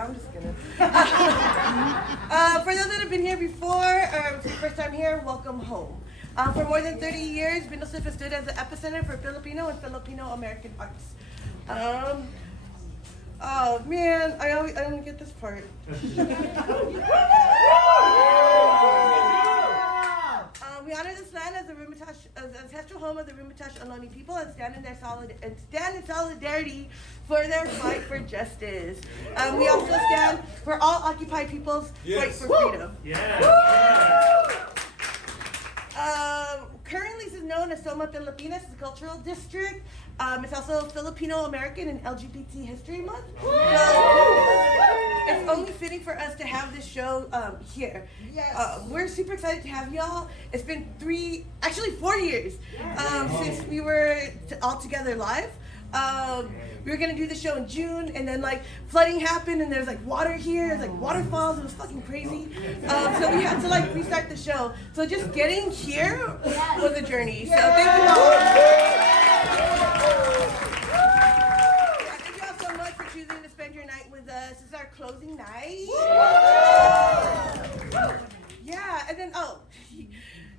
Yeah, I'm just kidding. For those that have been here before, or it's your first time here, welcome home. For more than 30 years, Bindlesif has stood as the epicenter for Filipino and Filipino-American arts. Oh man, I don't get this part. We honor this land as the ancestral home of the Rumatash Ohlone people and stand in solidarity for their fight for justice. We also stand for all occupied people's fight for freedom. Currently, this is known as Soma Pilipinas, the cultural district. It's also Filipino American and LGBT History Month. So it's only fitting for us to have this show here. We're super excited to have y'all. It's been 4 years since we were all together live. We were gonna do the show in June, and then like flooding happened, and there's like water here, there's like waterfalls. It was fucking crazy. So we had to like restart the show. So just getting here was a journey. So thank you all. Thank you all so much for choosing to spend your night with us. This is our closing night. Yeah, and then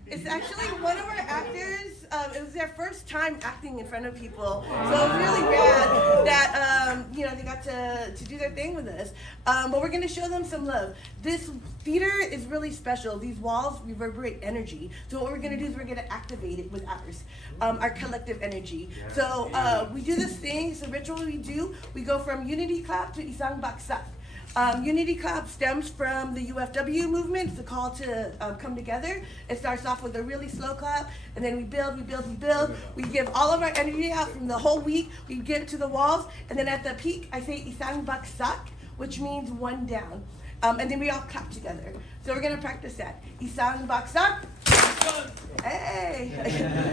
it's actually one of our actors. It was their first time acting in front of people, so it was really rad that they got to do their thing with us. But we're gonna show them some love. This theater is really special. These walls reverberate energy. So what we're gonna do is we're gonna activate it with ours, our collective energy. So we do this thing. It's a ritual we do. We go from unity clap to isang baksak. Unity clap stems from the UFW movement. It's a call to come together. It starts off with a really slow clap, and then we build. We give all of our energy out from the whole week. We give it to the walls, and then at the peak, I say isang baksak, which means one down. And then we all clap together. So we're gonna practice that. Isang baksak. Hey!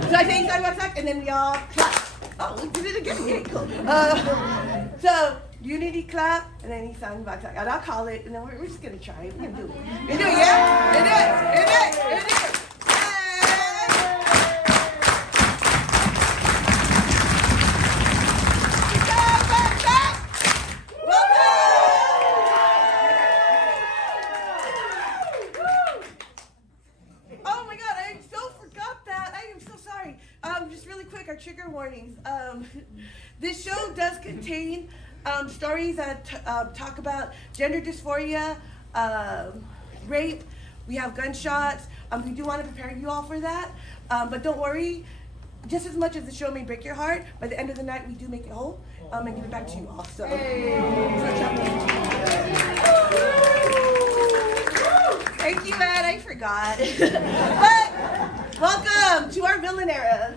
So I say isang baksak, and then we all clap. Oh, we did it again. Yeah, cool. So unity clap, and then isang baksak. And I'll call it, and then we're just gonna try it. We're gonna do it. We're gonna do it, yeah? We're gonna do it. We're gonna do it. Just really quick, our trigger warnings. This show does contain stories that talk about gender dysphoria, rape. We have gunshots. We do want to prepare you all for that. But don't worry, just as much as the show may break your heart, by the end of the night, we do make it whole and give it back to you all. So, thank you, Ed. I forgot. But welcome to our villain era.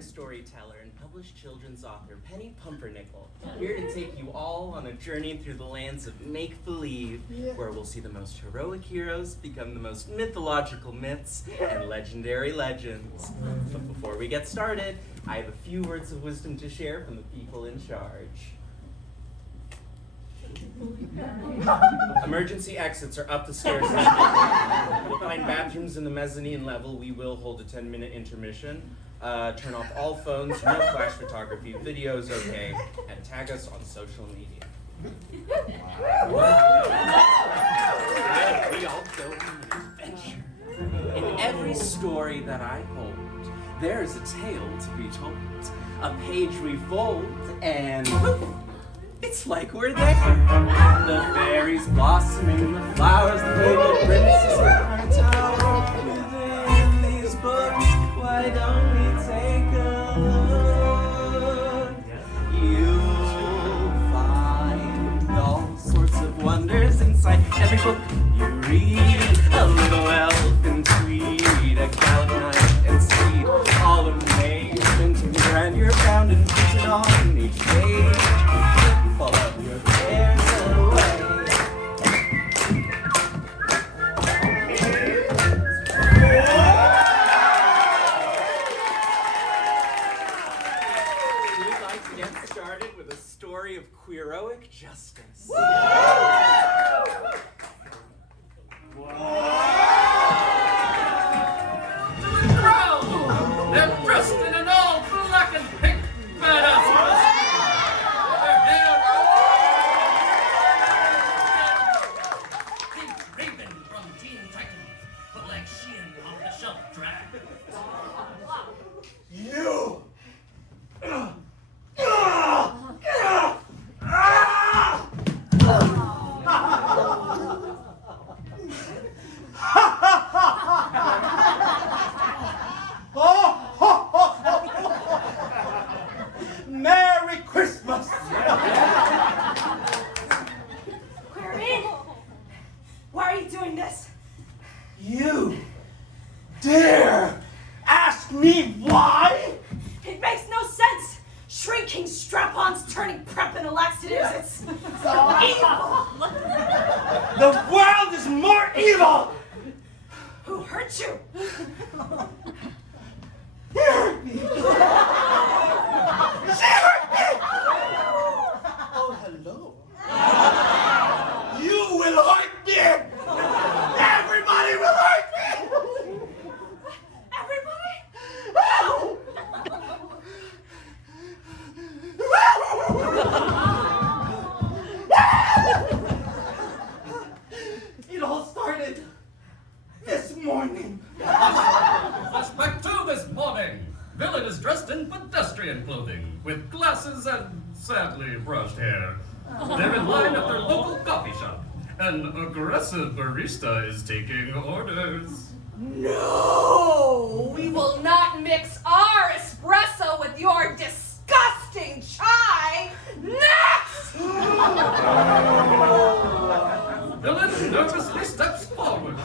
Storyteller and published children's author Penny Pumpernickel, here to take you all on a journey through the lands of make-believe, where we'll see the most heroic heroes become the most mythological myths and legendary legends. But before we get started, I have a few words of wisdom to share from the people in charge. Emergency exits are up the stairs. You'll find bathrooms in the mezzanine level. We will hold a 10-minute intermission. Turn off all phones, no flash photography, videos okay, and tag us on social media. We all go on an adventure. In every story that I hold, there is a tale to be told. A page we fold, and poof, it's like we're there. The fairies blossoming, the flowers, the favorite princes of our tower. Within these books, why don't we take a look? You'll find all sorts of wonders inside every book you read. A little elf in tweed, a gallant knight and steed, all amazement and grandeur found and printed on each page. Fall out your cares away. We'd like to get started with a story of queeroic justice. They're dressed in an all black and pink badass costume. Their hair Pink Raven from Teen Titans, but like Sheehan off the shelf drag. You! Merry Christmas! Querin! Why are you doing this? You dare ask me why? It makes no sense! Shrinking strap-ons turning prep into laxatives, it's evil! The world is more evil! Who hurt you? You hurt me! She hurt me! Oh, hello. You will hurt me! Everybody will hurt me! Everybody? It all started this morning. Flashback to this morning. Villain is dressed in pedestrian clothing, with glasses and sadly brushed hair. They're in line at their local coffee shop. An aggressive barista is taking orders. No! We will not mix our espresso with your disgusting chai! Next! Villain nervously steps forward.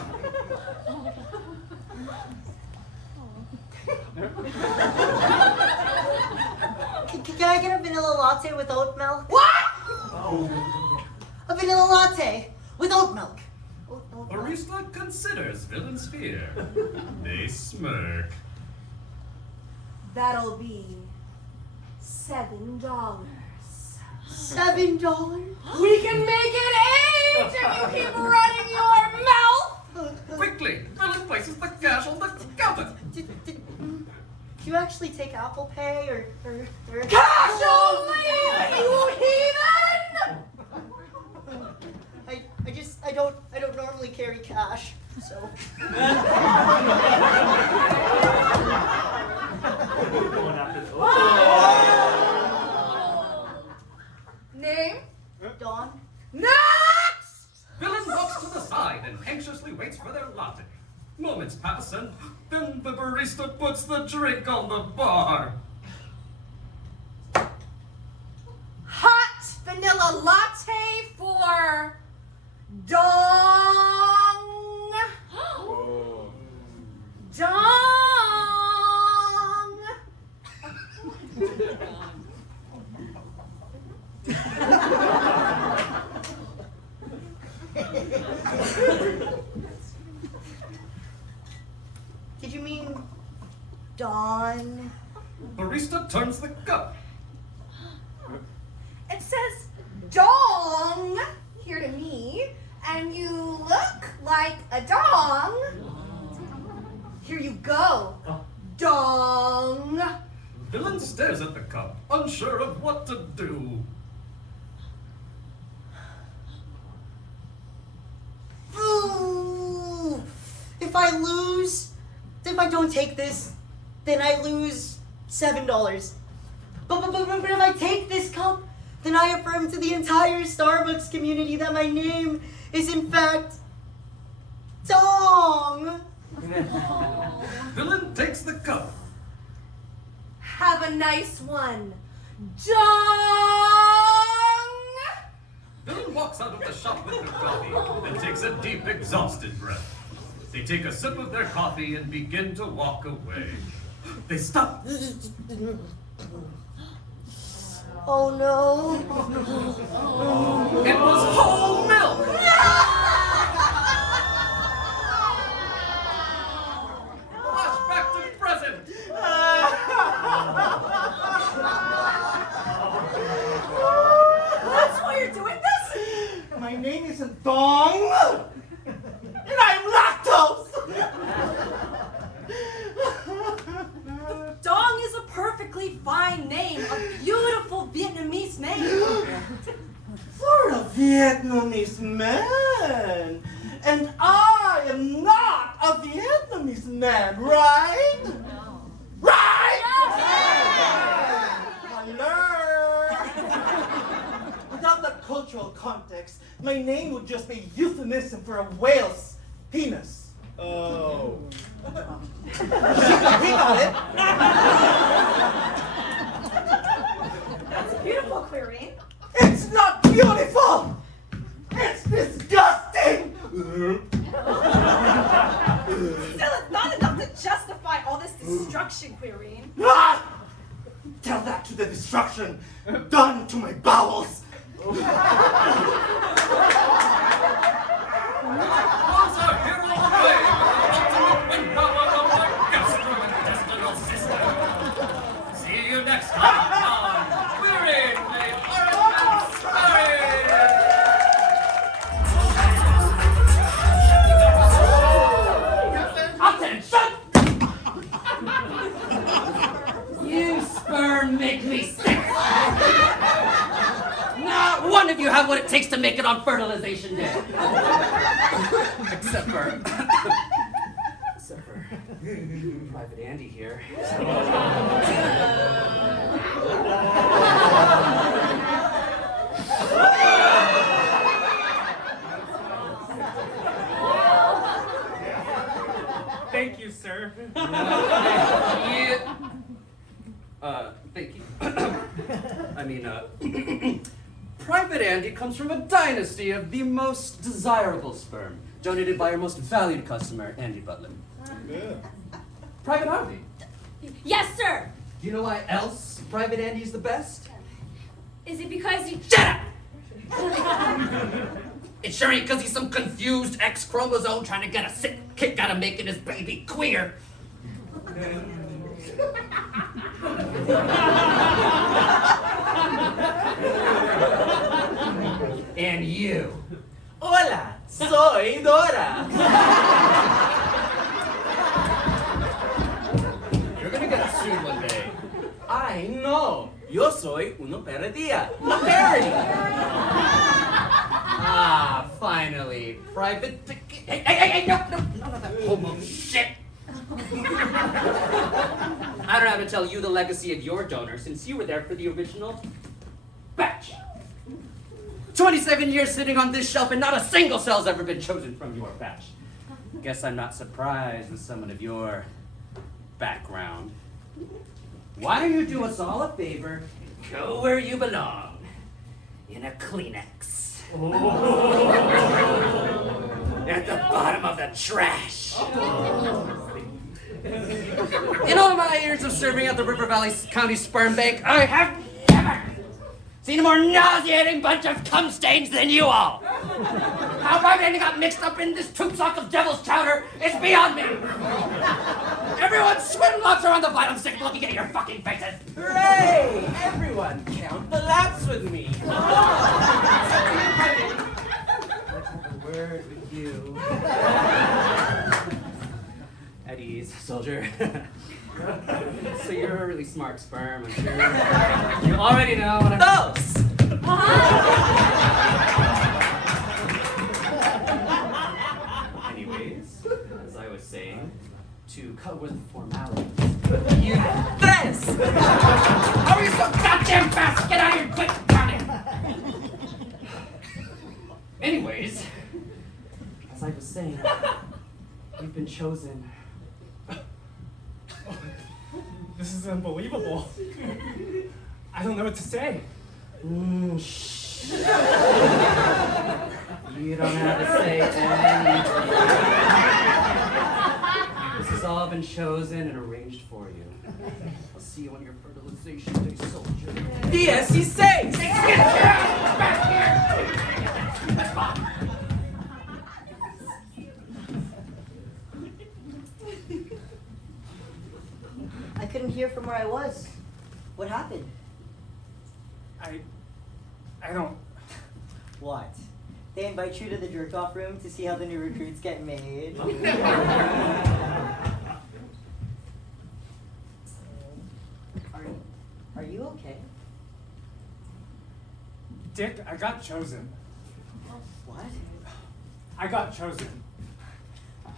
Can I get a vanilla latte with oat milk? What? A vanilla latte with oat milk. Oat milk. Barista considers villain's fear. They smirk. That'll be $7. $7? We can make it 8 if you keep running your mouth! Quickly, villain places the cash on the counter. Do you actually take Apple Pay or Cash only, you heathen! I don't normally carry cash, so. Name? Dawn? Next! Villain walks to the side and anxiously waits for their latte. Moments pass and then the barista puts the drink on the bar. Hot vanilla latte for Dong. Dong. Did you mean Dawn? Barista turns the cup. It says dong here to me, and you look like a dong. Here you go. Dong. Villain stares at the cup, unsure of what to do. Ooh. If I don't take this, then I lose $7. But if I take this cup, then I affirm to the entire Starbucks community that my name is in fact Dong. Villain takes the cup. Have a nice one. Dong. Villain walks out of the shop with their coffee and takes a deep, exhausted breath. They take a sip of their coffee and begin to walk away. They stop. Oh no. It was whole milk! Flashback to present! fine name, a beautiful Vietnamese name. For a Vietnamese man. And I am not a Vietnamese man, right? No. Right? Hello. Without the cultural context, my name would just be euphemism for a whale's penis. Oh. He got it. That's beautiful, Quirine. It's not beautiful. It's disgusting. Still, it's not enough to justify all this destruction, Quirine. Ah! Tell that to the destruction done to my bowels. Was a hero of fame, ultimate wind power of my gastrointestinal system. See you next time on Queering the Origin Story. Attention! You sperm make me sick! Not one of you have what it takes to make it on fertilization day. Except for Private Andy here. Thank you, sir. Thank you. Private Andy comes from a dynasty of the most desirable sperm, donated by our most valued customer, Andy Butler. Private Harvey, Yes, sir. do you know why else Private Andy is the best? Is it because you... Shut up! It sure ain't because he's some confused X-chromosome trying to get a sick kick out of making his baby queer. And you. Hola, soy Dora. You're gonna get it soon one day. I know. Yo soy uno perdida. A parody. Ah, finally. Private... Hey, no, none of that homo shit. I don't have to tell you the legacy of your donor since you were there for the original batch. 27 years sitting on this shelf and not a single cell's ever been chosen from your batch. Guess I'm not surprised with someone of your background. Why don't you do us all a favor and go where you belong? In a Kleenex. At the bottom of the trash. In all my years of serving at the River Valley County Sperm Bank, I have never seen a more nauseating bunch of cum stains than you all. How Private Andy got mixed up in this tube sock of devil's chowder is beyond me. Everyone swim laps around the bottom stick looking at your fucking faces. Hooray! Everyone, count the laps with me. Word with you. At ease, soldier. So you're a really smart sperm, I'm sure. You already know what I'm... Those. Anyways, as I was saying, to cover the formalities. You... Tres. How are you so goddamn fast? Get out of here quick, counting! Anyways, as I was saying, you've been chosen. This is unbelievable. I don't know what to say. Shh. You don't have to say anything. This has all been chosen and arranged for you. I'll see you on your fertilization day, soldier. 16. I couldn't hear from where I was. What happened? I don't. What? They invite you to the jerk-off room to see how the new recruits get made? Are you okay? Dick, I got chosen. What? I got chosen.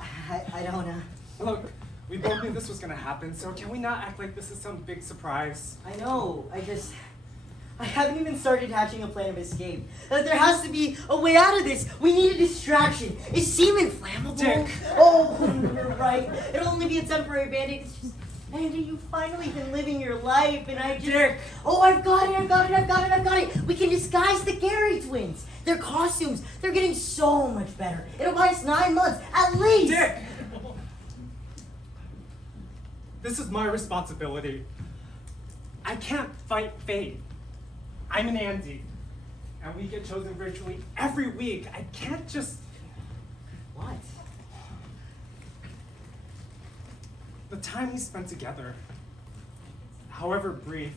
I don't, Look, we both knew this was gonna happen, so can we not act like this is some big surprise? I know, I haven't even started hatching a plan of escape. There has to be a way out of this. We need a distraction. Is semen flammable? Dick. Oh, you're right. It'll only be a temporary band-aid. It's just, Andy, you've finally been living your life, and I just... Dick. Oh, I've got it. We can disguise the Gary twins. Their costumes, they're getting so much better. It'll buy us 9 months, at least. Dick! This is my responsibility. I can't fight fate. I'm an Andy, and we get chosen virtually every week. I can't just... What? The time we spent together, however brief,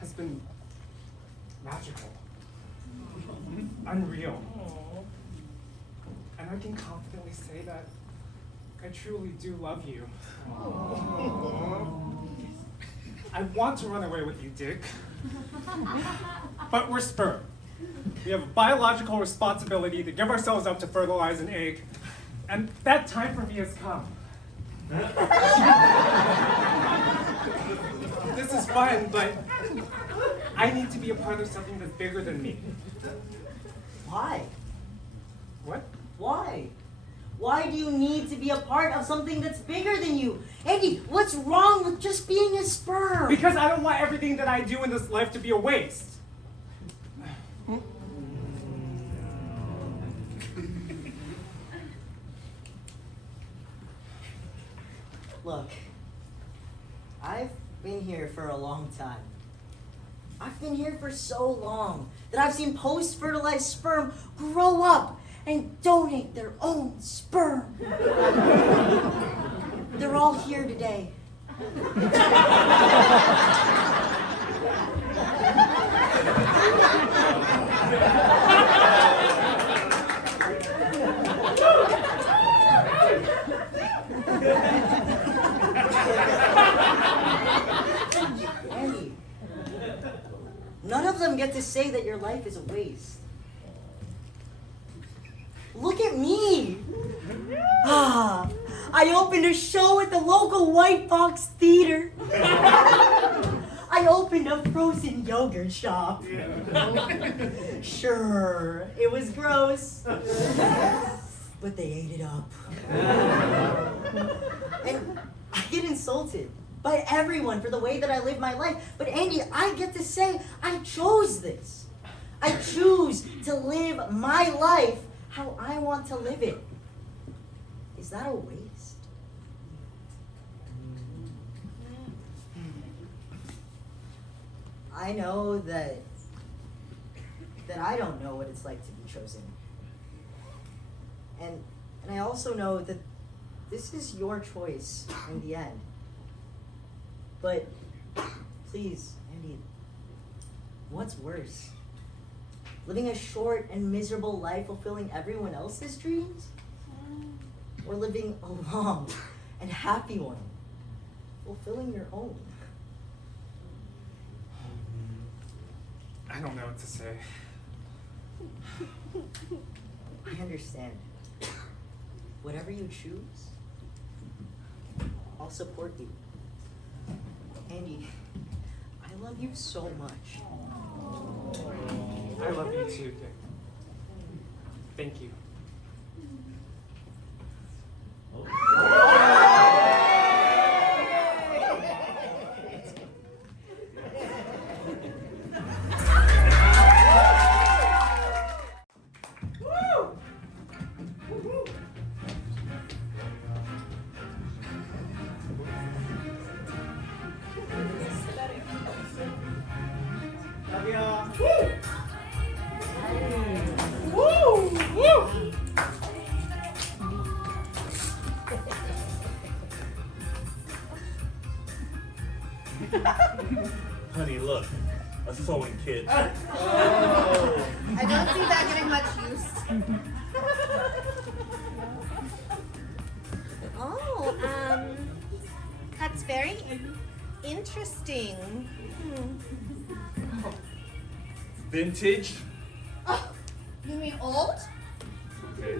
has been magical, unreal. And I can confidently say that I truly do love you. I want to run away with you, Dick. But we're sperm. We have a biological responsibility to give ourselves up to fertilize an egg. And that time for me has come. This is fun, but I need to be a part of something that's bigger than me. Why? What? Why? Why do you need to be a part of something that's bigger than you? Andy, what's wrong with just being a sperm? Because I don't want everything that I do in this life to be a waste. Look, I've been here for a long time. I've been here for so long that I've seen post-fertilized sperm grow up and donate their own sperm. They're all here today. Andy, none of them get to say that your life is a waste. Look at me! I opened a show at the local White Box Theater. I opened a frozen yogurt shop. Sure, it was gross, but they ate it up. And I get insulted by everyone for the way that I live my life. But Andy, I get to say I chose this. I choose to live my life how I want to live it. Is that a waste? I know that I don't know what it's like to be chosen. And I also know that this is your choice in the end. But please, Andy, what's worse? Living a short and miserable life fulfilling everyone else's dreams? Or living a long and happy one, fulfilling your own? I don't know what to say. I understand. Whatever you choose, I'll support you. Andy, I love you so much. I love you too, Dick. Thank you. Honey, look. A sewing kit. I don't see that getting much use. Oh, that's very interesting. Vintage? Oh, you mean old? Okay.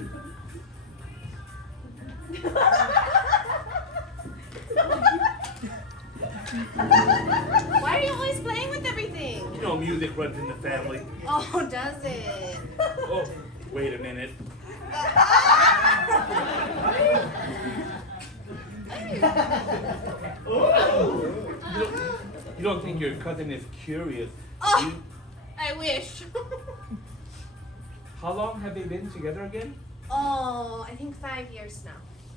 Why are you always playing with everything? You know, music runs in the family. Oh, does it? Oh, wait a minute. You don't think your cousin is curious? Oh, You- I wish. How long have they been together again? Oh, I think 5 years now.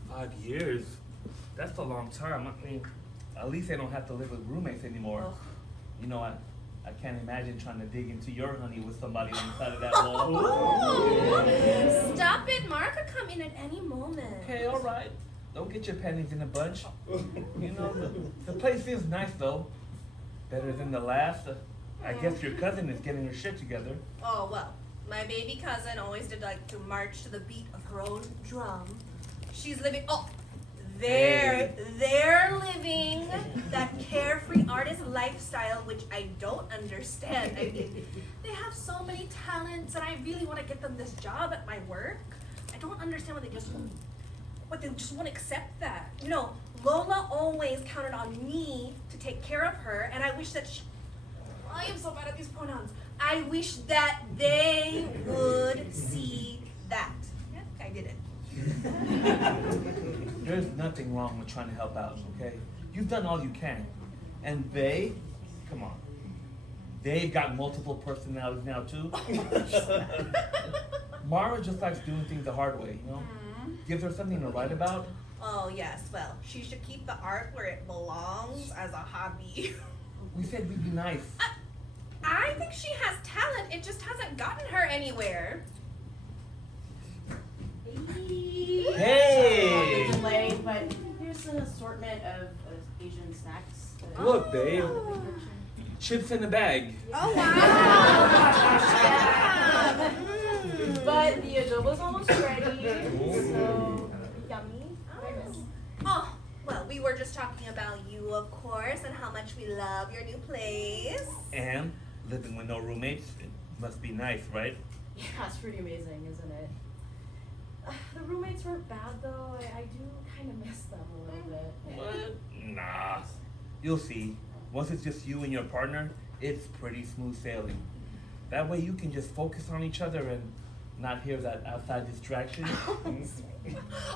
5 years. That's a long time. I mean, at least they don't have to live with roommates anymore. Oh. You know, I can't imagine trying to dig into your honey with somebody on the side of that wall. Oh, stop it. Mara could come in at any moment. Okay, all right. Don't get your panties in a bunch. You know, the place is nice though. Better than the last. I guess your cousin is getting her shit together. Oh, well, my baby cousin always did like to march to the beat of her own drum. She's living, they're living that carefree artist lifestyle, which I don't understand. I mean, they have so many talents and I really want to get them this job at my work. I don't understand why they just won't accept that. You know, Lola always counted on me to take care of her, and I wish that I am so bad at these pronouns. I wish that they would see that. Yeah, I did it. There's nothing wrong with trying to help out, okay? You've done all you can. And they, come on, they've got multiple personalities now too. Mara just likes doing things the hard way, you know? Gives her something to write about. Oh, yes, well, she should keep the art where it belongs as a hobby. We said we'd be nice. I think she has talent, it just hasn't gotten her anywhere. Hey! It's late, but here's an assortment of Asian snacks. Look, babe. Chips in the bag. Oh, wow. But the adobo's almost ready, so yummy. Oh, well, we were just talking about you, of course, and how much we love your new place. And living with no roommates, it must be nice, right? Yeah, it's pretty amazing, isn't it? The roommates weren't bad though. I do kind of miss them a little bit. What? Nah. You'll see. Once it's just you and your partner, it's pretty smooth sailing. That way you can just focus on each other and not hear that outside distraction.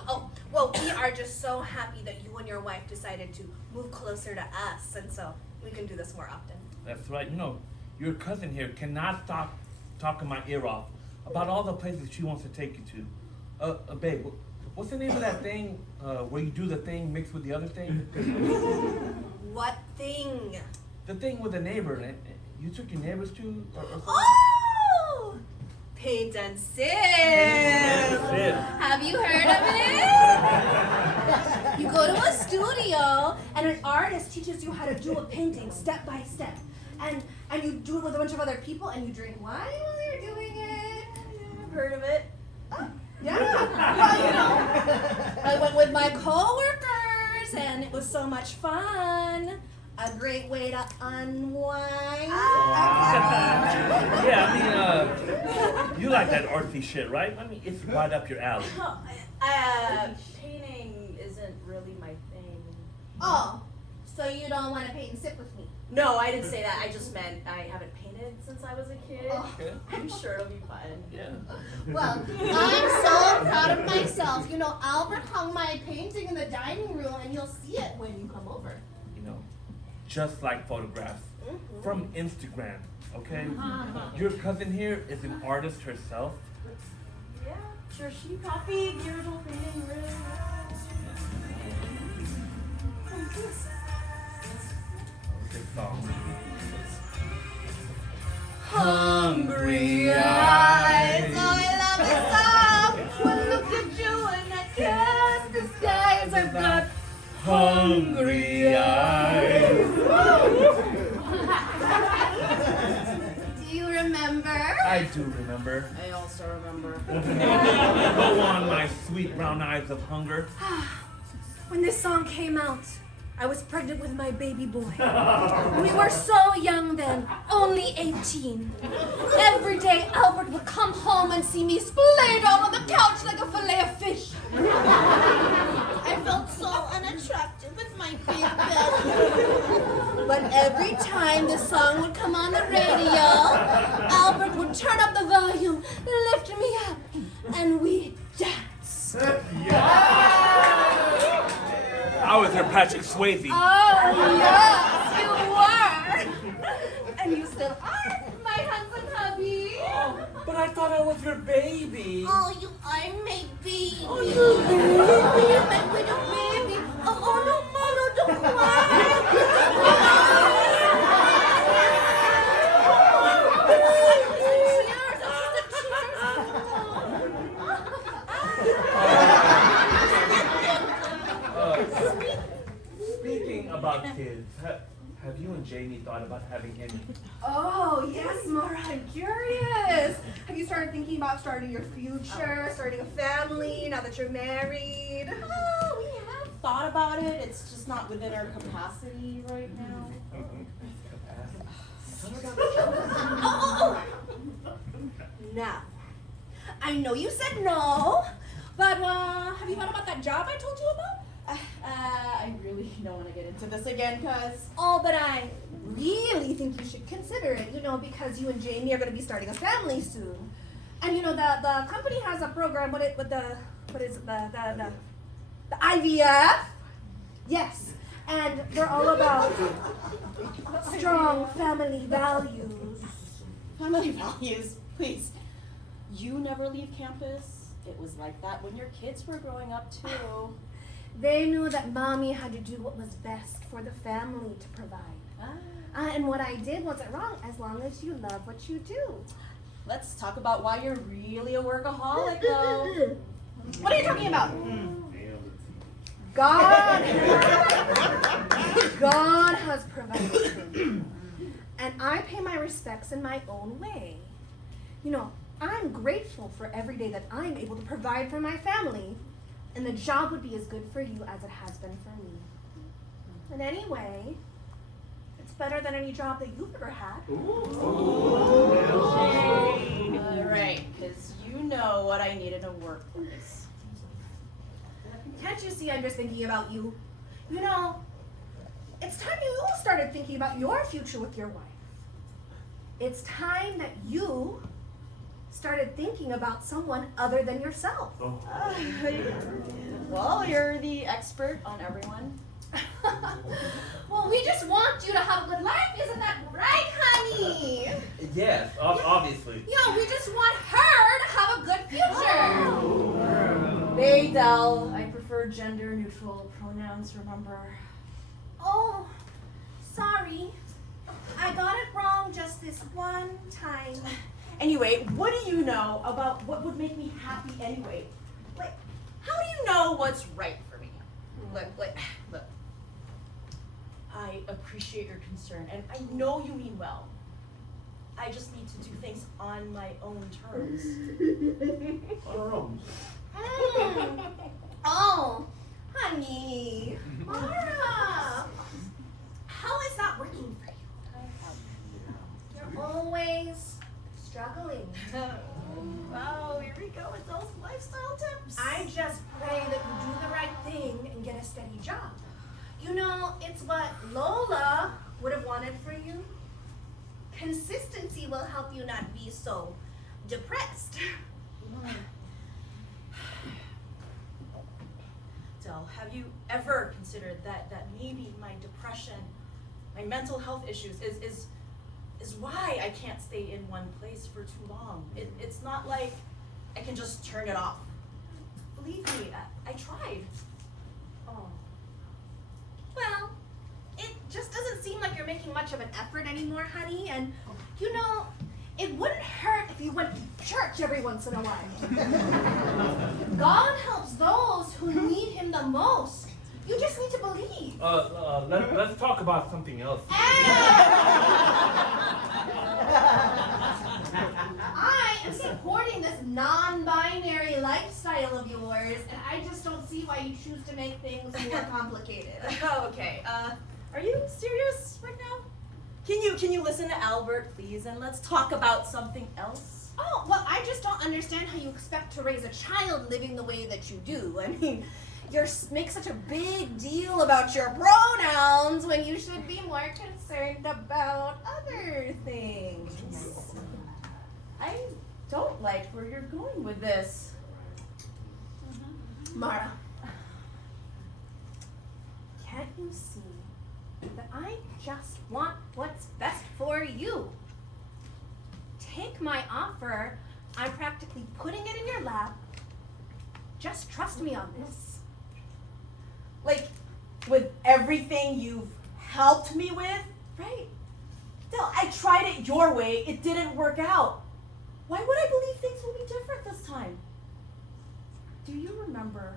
Oh, well, we are just so happy that you and your wife decided to move closer to us, and so we can do this more often. That's right. You know, your cousin here cannot stop talking my ear off about all the places she wants to take you to. Babe, what's the name of that thing where you do the thing mixed with the other thing? What thing? The thing with the neighbor. You took your neighbors to? Or something? Oh! Paint and sip! Have you heard of it? You go to a studio and an artist teaches you how to do a painting step by step. And you do it with a bunch of other people and you drink wine while you're doing it. I've heard of it. Yeah. Well, you know, I went with my coworkers and it was so much fun. A great way to unwind. Yeah, I mean, you like that artsy shit, right? I mean, it's right up your alley. Painting isn't really my thing. Oh, so you don't want to paint and sip with me? No, I didn't say that. I just meant I haven't painted since I was a kid. Okay. I'm sure it'll be fun. Yeah. Well, I'm so proud of myself. You know, Albert hung my painting in the dining room and you'll see it when you come over. You know, just like photographs from Instagram, okay? Your cousin here is an artist herself. Yeah, sure. She copied the original painting really well. Good song. Hungry eyes. Oh, I love this song. Well, look at you and that cast disguise. I've got Hungry eyes. Do you remember? I do remember. I also remember. Go on, my sweet brown eyes of hunger. When this song came out, I I was pregnant with my baby boy. We were so young then, only 18. Every day Albert would come home and see me splayed out on the couch like a fillet of fish. I felt so unattractive with my big belly. But every time the song would come on the radio, Albert would turn up the volume, lift me up, and we'd dance. I was her Patrick Swayze. Oh, yes, you were. And you still are, my handsome hubby. But I thought I was your baby. Oh, you are my baby. Oh, you baby, my little baby. Oh, no, don't cry. Speaking about kids, have you and Jamie thought about having any? Oh, yes, Mara, I'm curious. Have you started thinking about starting your future, starting a family, now that you're married? Oh, we have thought about it. It's just not within our capacity right now. Oh. Now, I know you said no, but have you thought about that job I told you about? I really don't want to get into this again, cuz. Oh, but I really think you should consider it, because you and Jamie are going to be starting a family soon. And the company has a program with the IVF. Yes, and they're all about strong family values. Family values, please. You never leave campus. It was like that when your kids were growing up too. They knew that mommy had to do what was best for the family to provide. And what I did wasn't wrong as long as you love what you do. Let's talk about why you're really a workaholic, though. What are you talking about? God has provided for me. And I pay my respects in my own way. I'm grateful for every day that I'm able to provide for my family. And the job would be as good for you as it has been for me. And anyway, it's better than any job that you've ever had. Right, because you know what I need in a workplace. Can't you see I'm just thinking about you? It's time you all started thinking about your future with your wife. It's time that you started thinking about someone other than yourself. Well, you're the expert on everyone. Well, we just want you to have a good life, isn't that right, honey? Yes, obviously. We just want her to have a good future. They, Del. I prefer gender-neutral pronouns, remember? Oh, sorry. I got it wrong just this one time. Anyway, what do you know about what would make me happy anyway? Like, how do you know what's right for me? Look. I appreciate your concern, and I know you mean well. I just need to do things on my own terms. Oh, honey. Mara. How is that working for you? You're always struggling. Oh, here we go with those lifestyle tips. I just pray that you do the right thing and get a steady job. It's what Lola would have wanted for you. Consistency will help you not be so depressed. Del, have you ever considered that maybe my depression, my mental health issues is why I can't stay in one place for too long? It's not like I can just turn it off. Believe me, I tried. Oh. Well, it just doesn't seem like you're making much of an effort anymore, honey. And, it wouldn't hurt if you went to church every once in a while. God helps those who need him the most. You just need to believe. Let's talk about something else. I am supporting living this non-binary lifestyle of yours, and I just don't see why you choose to make things more complicated. Okay, are you serious right now? Can you listen to Albert, please, and let's talk about something else? Oh, well, I just don't understand how you expect to raise a child living the way that you do. I mean, you make such a big deal about your pronouns when you should be more concerned about other things. I don't like where you're going with this. Mara, can't you see that I just want what's best for you? Take my offer. I'm practically putting it in your lap. Just trust me on this. Like, with everything you've helped me with? Right? Still, I tried it your way. It didn't work out. Why would I believe things will be different this time? Do you remember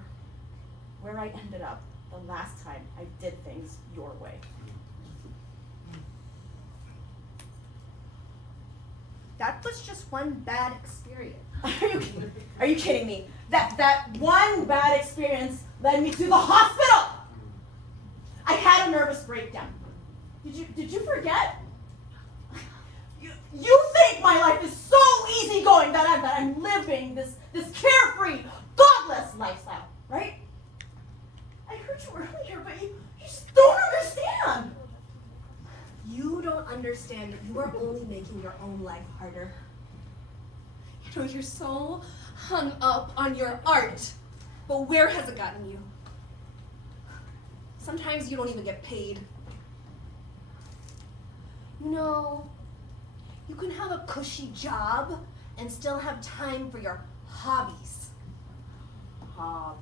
where I ended up the last time I did things your way? That was just one bad experience. Are you kidding me? That one bad experience led me to the hospital. I had a nervous breakdown. Did you forget? You think my life is so easygoing that I'm living this carefree, godless lifestyle, right? I heard you earlier, but you just don't understand. You don't understand that you are only making your own life harder. You know, you're so hung up on your art, but where has it gotten you? Sometimes you don't even get paid. You know, you can have a cushy job and still have time for your hobbies. Hobbies.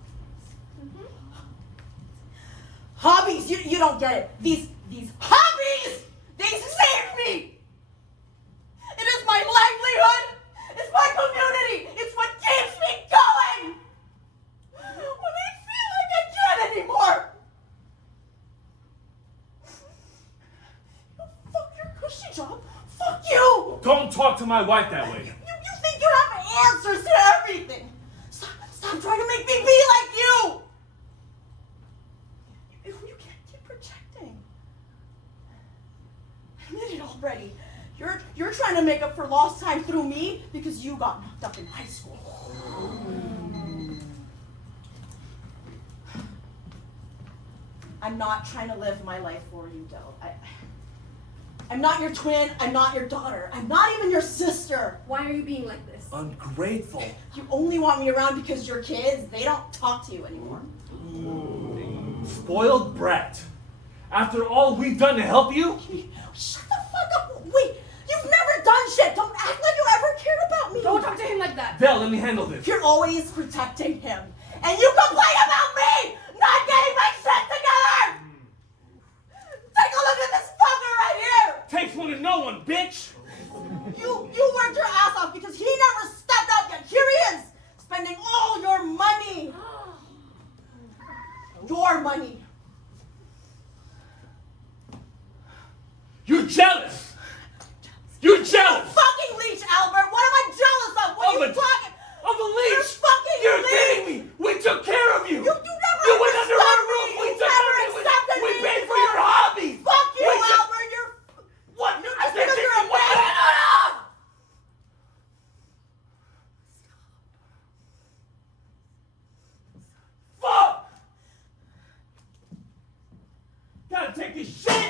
Hobbies, you don't get it. These hobbies, they save me. It is my livelihood. It's my community. It's what keeps me going. When I feel like I can't anymore. Fuck your cushy job. Fuck you. Don't talk to my wife that way. You think you have answers to everything. Stop trying to make me be like you. You can't keep projecting. Admit it already. You're trying to make up for lost time through me because you got knocked up in high school. I'm not trying to live my life for you, Del. I'm not your twin. I'm not your daughter. I'm not even your sister. Why are you being like this? Ungrateful. You only want me around because you're kids. They don't talk to you anymore. Spoiled brat. After all we've done to help you? Shut the fuck up. Wait, you've never done shit. Don't act like you ever cared about me. Don't talk to him like that. Del, let me handle this. You're always protecting him. And you complain about me not getting my shit together. Take a look at this fucker right here. Takes one to know one, bitch. You worked your ass off because he never stepped up yet. Here he is, spending all your money. Your money. You're jealous. You're jealous. Fucking leech, Albert. What am I jealous of? What are you talking? Of a leech. You're fucking You're leech. kidding me. We took care of you. You never You went under our understood roof. me. We You took never care of you. accepted We me. paid for your hobbies. Fuck you, We took- Albert. You're What? just I said because take you're a you what? man. Enough! Fuck! Gotta take this shit!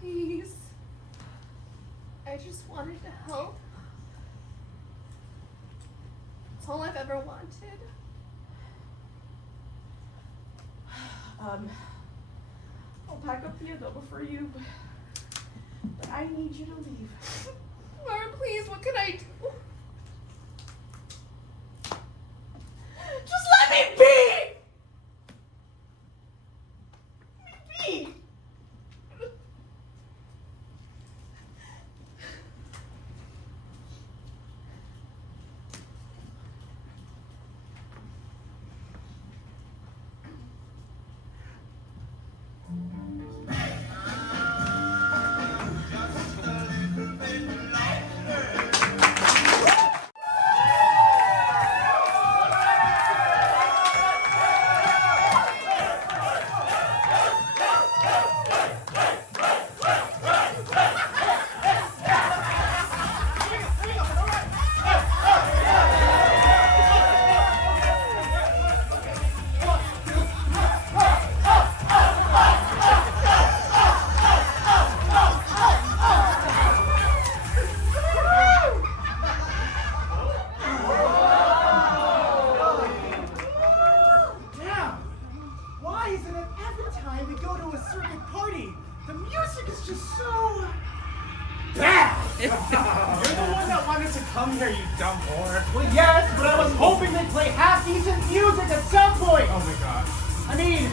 Please. I just wanted to help. It's all I've ever wanted. I'll pack up the adobo for you, but I need you to leave. Mara, please, what can I do? Just let me be! Let me be! You're the one that wanted to come here, you dumb whore. Well, yes, but I was hoping they'd play half-decent music at some point. Oh my god. I mean,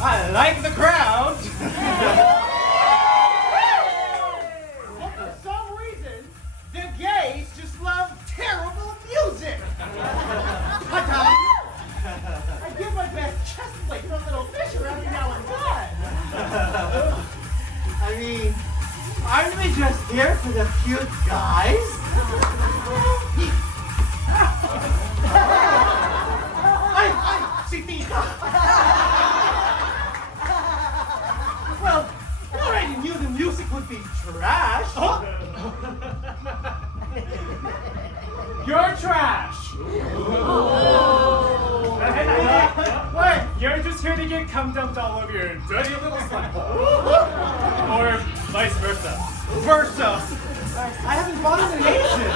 I like the crowd. But for some reason, the gays just love terrible music. Ta-ta. I give my best chest plate to a little fish around now and then. I mean, aren't we just here for the cute guys? Ay, Sitita! Well, I already knew the music would be trash. You're trash. What? You're just here to get cum dumped all over your dirty little slut hole. Or vice versa. Versa. I haven't bought it in ages.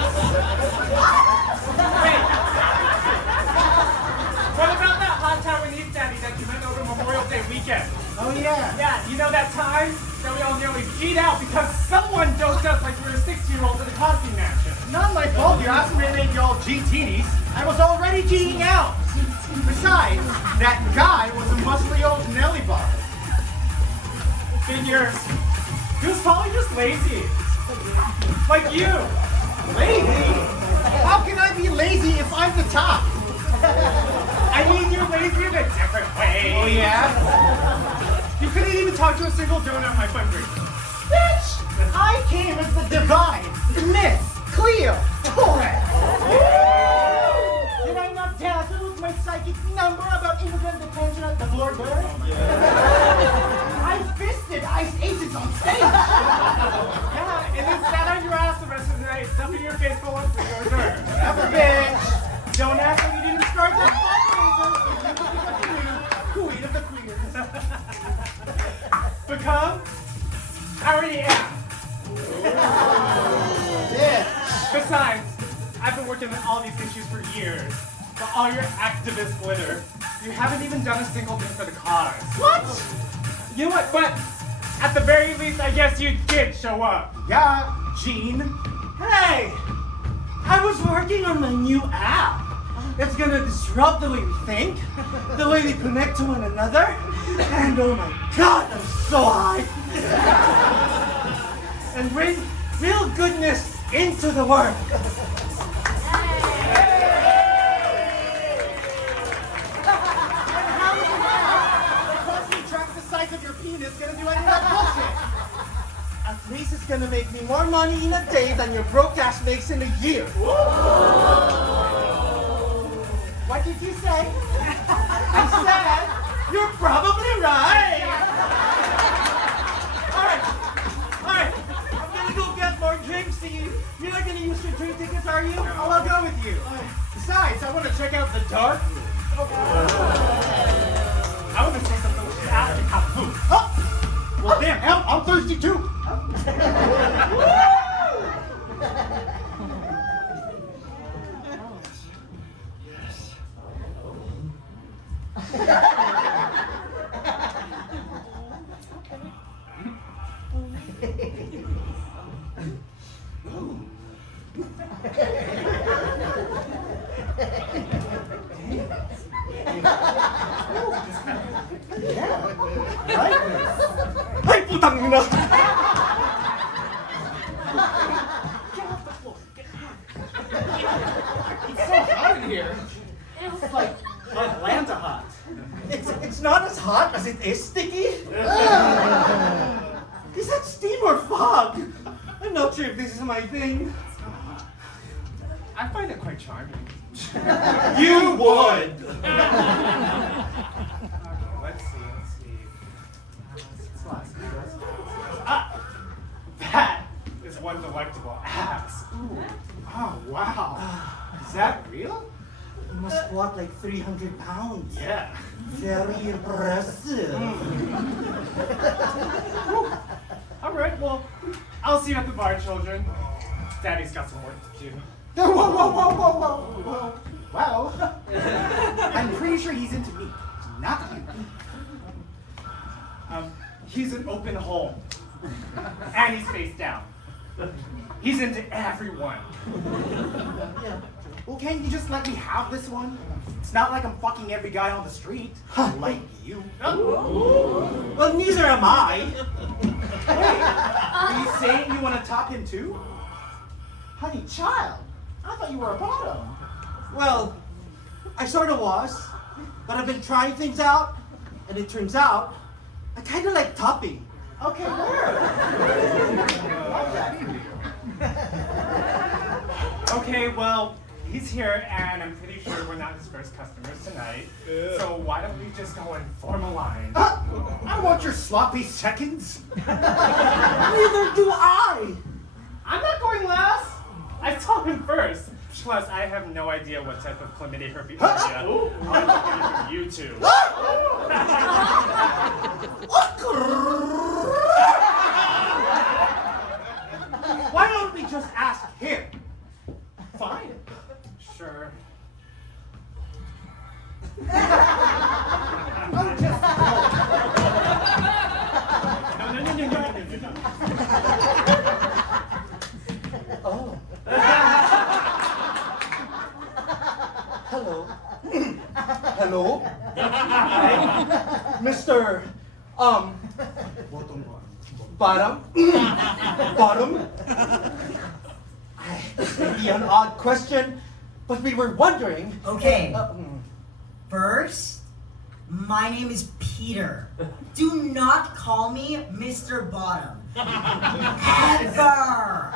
Wait. What about that hot tower East Daddy that you went over Memorial Day weekend? Oh yeah. Yeah, you know that time that we all nearly G'd out because someone dosed us like we were 6-year-olds at a costume mansion? Not my fault you're asking me to make you all G-teenies. I was already G'ing out. Besides, that guy was a muscly old Nelly bar. Figures. He was probably just lazy. Like you. Lazy? How can I be lazy if I'm the top? I mean, you're lazy in a different way. Oh yeah? You couldn't even talk to a single donut on my fundraiser. Bitch! I came as the divine Miss Cleo Torres. Did I not dazzle with my psychic number about immigrant detention at the border? I fisted Ice Ages on stage. Yeah, and then sat on your ass the rest of the night, stuffing your face full of hors d'oeuvres. Whatever, bitch. Don't act like you didn't start that fundraiser. Queen of the queers. Become? I already am. Yeah. Besides, I've been working on all these issues for years. For all your activist glitter, you haven't even done a single thing for the cause. What? You know what? But at the very least, I guess you did show up. Yeah, Gene. Hey, I was working on my new app. It's gonna disrupt the way we think, the way we connect to one another, and oh my god, I'm so high. And bring real goodness into the world. Track the size of your penis gonna do any of that bullshit. At least it's gonna make me more money in a day than your broke ass makes in a year. What did you say? I said, you're probably right. Alright, I'm gonna go get more drinks. You're not gonna use your drink tickets, are you? I'll go with you. Besides, I want to check out the dark room. I want to say something with ass and have food. Oh! Well, damn, I'm thirsty too. Ay, putang ina! It's so hot in here. It's like Atlanta hot. It's not as hot as it is sticky. Is that steam or fog? I'm not sure if this is my thing. I find it quite charming. You would! Let's see. That Is one delectable ass. Ooh. Oh, wow. Is that real? You must squat like 300 pounds. Yeah. Very impressive. All right, well, I'll see you at the bar, children. Daddy's got some work to do. Whoa, whoa, whoa, whoa, whoa, whoa. Wow. I'm pretty sure he's into me, not you. He's an open hole. And he's face down. He's into everyone. Yeah. Well, can't you just let me have this one? It's not like I'm fucking every guy on the street. Like you. Well, neither am I. Wait, are you saying you want to top him too? Honey, child, I thought you were a bottom. Well, I sort of was, but I've been trying things out, and it turns out I kind of like topping. Okay, word. Love that for you. Okay, well, he's here, and I'm pretty sure we're not his first customers tonight. So why don't we just go and form a line? I want your sloppy seconds. Neither do I. I'm not going last. I saw him first. Plus, I have no idea what type of chlamydia herpes I'm looking for you two. Why don't we just ask him? Fine. Sure. No. Oh. Hello. Hello. Mr. Bottom. Bottom. This may be an odd question, but we were wondering. Okay. First, my name is Peter. Do not call me Mr. Bottom. Ever.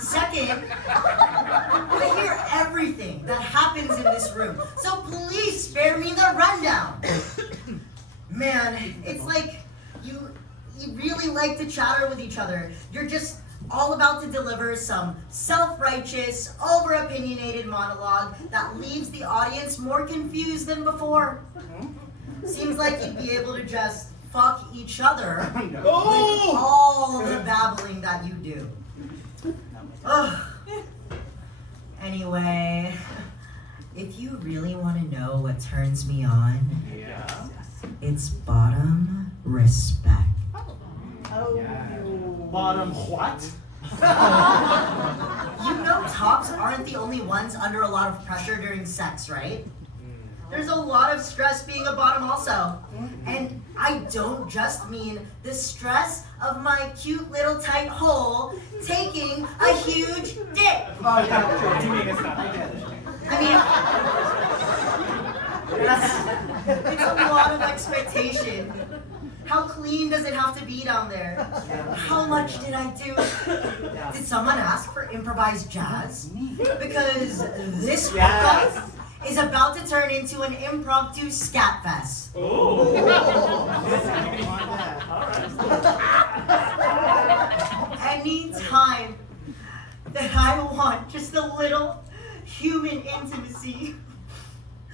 Second, I hear everything that happens in this room, so please spare me the rundown. Man, it's like you really like to chatter with each other. You're just all about to deliver some self-righteous, over-opinionated monologue that leaves the audience more confused than before. Seems like you'd be able to just fuck each other with all the babbling that you do. Ugh. Anyway, if you really want to know what turns me on, it's bottom respect. Bottom what? You know tops aren't the only ones under a lot of pressure during sex, right? There's a lot of stress being a bottom also. And I don't just mean the stress of my cute little tight hole taking a huge dick. Oh, yeah, you mean it's not. I mean, it's a lot of expectation. How clean does it have to be down there? How much did I do? Did someone ask for improvised jazz? Because this hookup is about to turn into an impromptu scat fest. Any time that I want just a little human intimacy,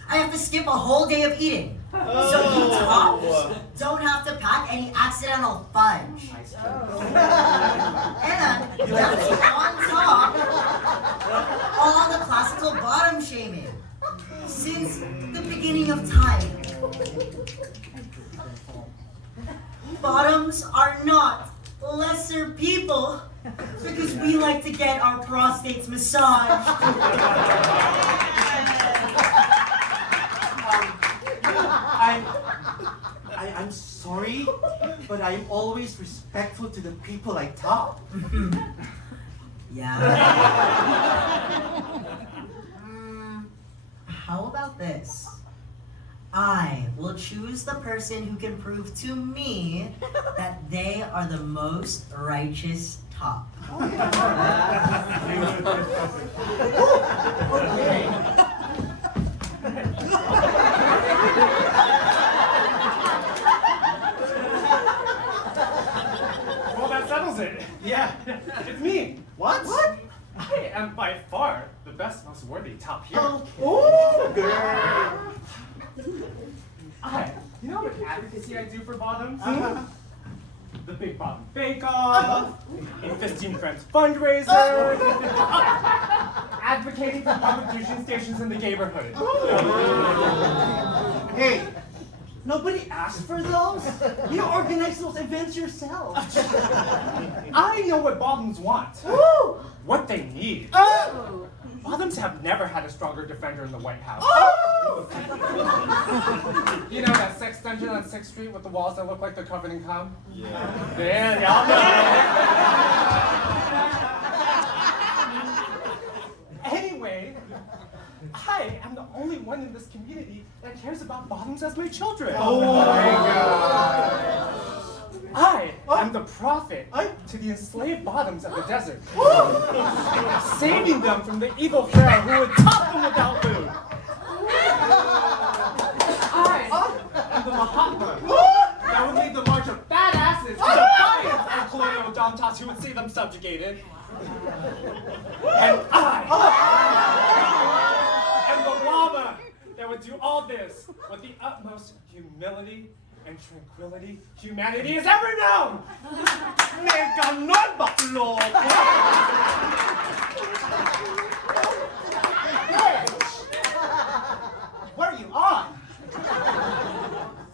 I have to skip a whole day of eating. So you tops don't have to pack any accidental fudge. And that's on top of all the classical bottom shaming. Since the beginning of time, bottoms are not lesser people because we like to get our prostates massaged. I'm sorry, but I'm always respectful to the people I top. Yeah. How about this? I will choose the person who can prove to me that they are the most righteous top. Well, that settles it. Yeah, it's me. What? I am by far the best, most worthy top here. Oh, girl. You know what advocacy I do for bottoms? The Big Bottom Bake Off, a 15 Friends fundraiser, advocating for public douching stations in the neighborhood. Hey, Nobody asked for those. You organize those events yourself. I know what Bottoms want. Woo! What they need. Bottoms have never had a stronger defender in the White House. You know that sex dungeon on 6th Street with the walls that look like they're covered in cum? Yeah, y'all know. Anyway, I am the only one in this community that cares about Bottoms as my children. Oh my God. I am the prophet to the enslaved Bottoms of the desert, saving them from the evil pharaoh who would top them without food. I am the Mahatma that would lead the march of badasses to defiance of colonial Domtas who would see them subjugated. And I am the llama that would do all this with the utmost humility and tranquility humanity has ever known. Me ganó el buffalo. What are you on?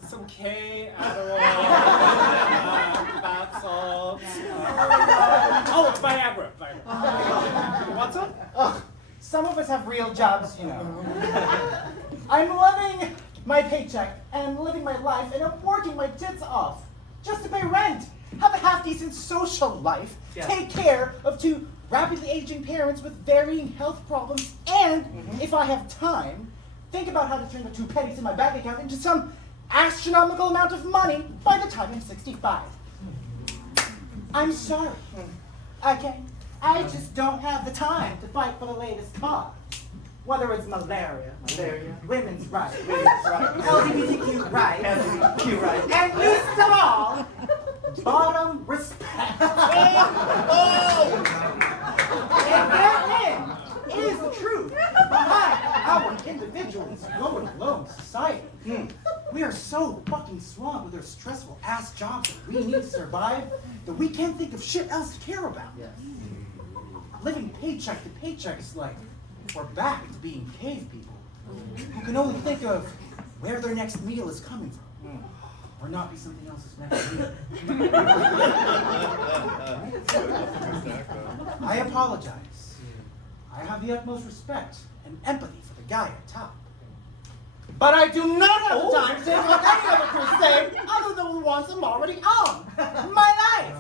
Some K, Adderall, bath salts. Oh, it's Viagra. You want some? Some of us have real jobs, you know. I'm loving my paycheck and living my life, and I'm working my tits off just to pay rent, have a half-decent social life, take care of 2 rapidly aging parents with varying health problems, and if I have time, think about how to turn the 2 pennies in my bank account into some astronomical amount of money by the time I'm 65. I'm sorry, okay? I just don't have the time to fight for the latest cause. Whether it's malaria, women's rights, LGBTQ rights, and least of all, bottom respect. And therein is the truth behind our individualist, going alone society. We are so fucking swamped with our stressful ass jobs that we need to survive that we can't think of shit else to care about. Living paycheck to paycheck is like we're back to being cave people who can only think of where their next meal is coming from, or not be something else's next meal. I apologize. I have the utmost respect and empathy for the guy at top. But I do not have the time to take on any other crusade other than the ones I'm already on. My life.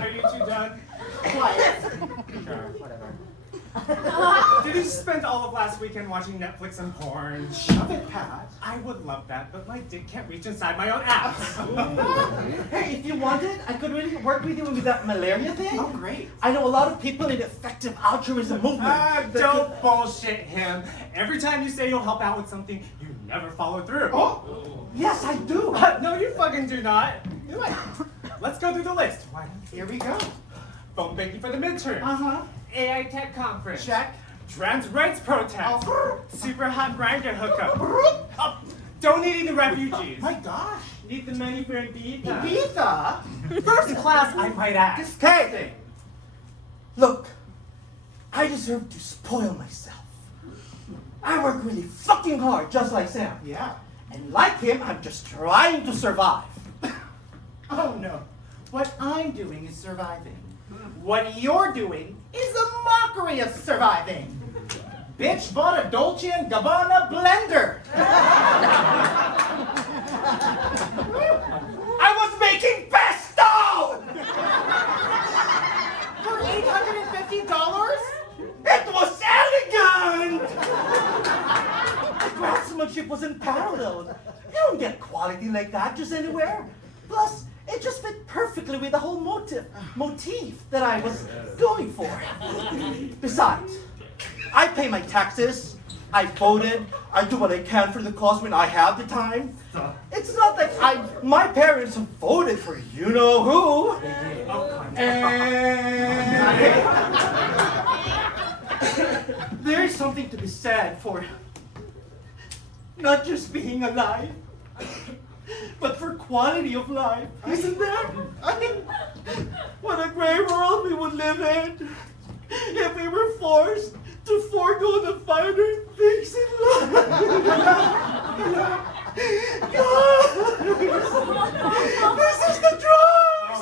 Are you two done? Quiet. Sure, whatever. Did you spend all of last weekend watching Netflix and porn? Shove it, Pat. I would love that, but my dick can't reach inside my own ass. Hey, if you wanted, I could really work with you with that malaria thing. Oh, great. I know a lot of people in the effective altruism movement. Don't bullshit him. Every time you say you'll help out with something, you never follow through. Oh, yes, I do. No, you fucking do not. Anyway, let's go through the list. Here we go. Phone banking for the midterm. Uh-huh. AI Tech Conference. Check. Trans rights protest. Super hot grinder hookup. Donating to refugees. My gosh. Need the money for Ibiza. Ibiza? First class, I might ask. Hey! Look, I deserve to spoil myself. I work really fucking hard, just like Sam. Yeah. And like him, I'm just trying to survive. Oh no. What I'm doing is surviving. What you're doing is a mockery of surviving. Bitch bought a Dolce & Gabbana blender. I was making pesto! For $850? It was elegant! The craftsmanship was unparalleled. You don't get quality like that just anywhere. Plus, it just fit perfectly with the whole motif that I was going for. Besides, I pay my taxes, I voted. I do what I can for the cause when I have the time. It's not like my parents have voted for you know who. And there's something to be said for not just being alive, but for quality of life, isn't there? I mean, what a great world we would live in if we were forced to forego the finer things in life. God, this is the drugs!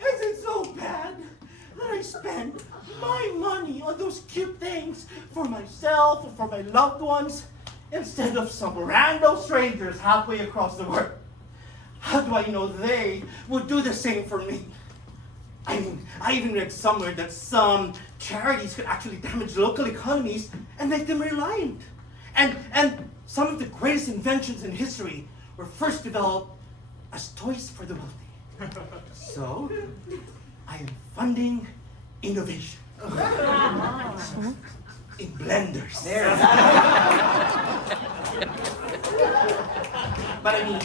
Is it so bad that I spend my money on those cute things for myself or for my loved ones instead of some random strangers halfway across the world? How do I know they would do the same for me? I mean, I even read somewhere that some charities could actually damage local economies and make them reliant. And some of the greatest inventions in history were first developed as toys for the wealthy. So, I am funding innovation. In blenders. But I mean,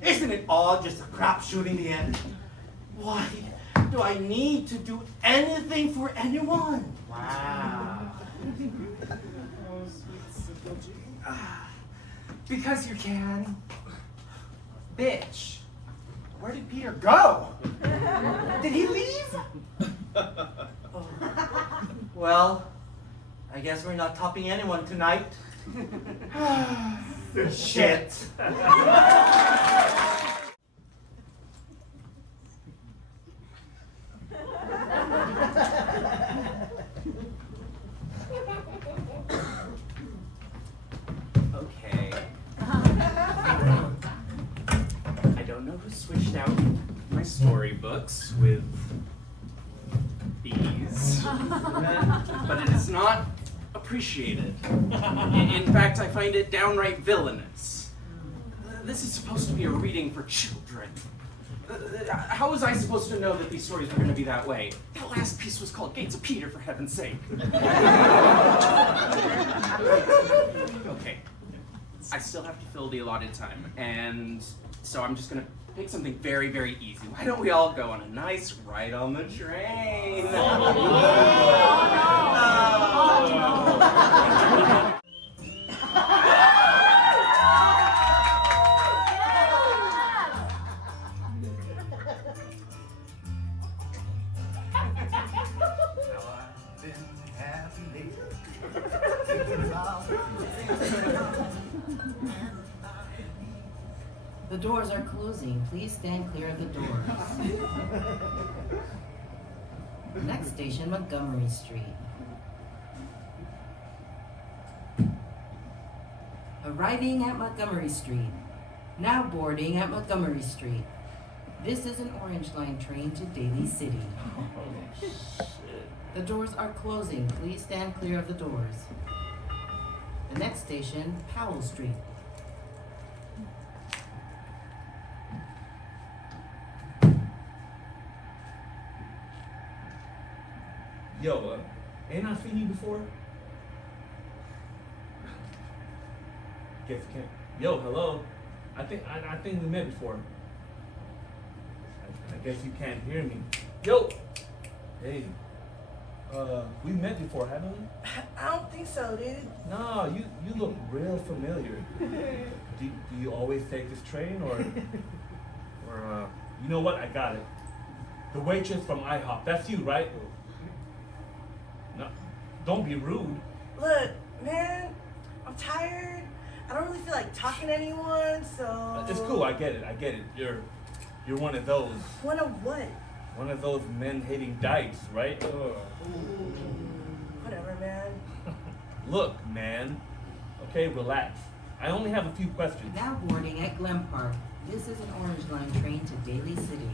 isn't it all just a crapshoot in the end? Why do I need to do anything for anyone? Wow. Because you can. Bitch. Where did Peter go? Did he leave? Well, I guess we're not topping anyone tonight. Shit. Okay. I don't know who switched out my storybooks with these, but it is not appreciated. In fact, I find it downright villainous. This is supposed to be a reading for children. How was I supposed to know that these stories were going to be that way? That last piece was called Gates of Peter, for heaven's sake. Okay. I still have to fill the allotted time, and so I'm just going to pick something very, very easy. Why don't we all go on a nice ride on the train? The doors are closing. Please stand clear of the doors. Next station, Montgomery Street. Arriving at Montgomery Street. Now boarding at Montgomery Street. This is an Orange Line train to Daly City. The doors are closing. Please stand clear of the doors. The next station, Powell Street. Yo, ain't I seen you before? Guess you can't. Yo, hello. I think we met before. I guess you can't hear me. Yo. Hey. We met before, haven't we? I don't think so, dude. No, you look real familiar. Do you always take this train or you know what? I got it. The waitress from IHOP. That's you, right? No, don't be rude. Look, man, I'm tired. I don't really feel like talking to anyone, so... It's cool, I get it. You're one of those. One of what? One of those men-hating dykes, right? Whatever, man. Look, man. Okay, relax. I only have a few questions. Now boarding at Glen Park. This is an Orange Line train to Daly City.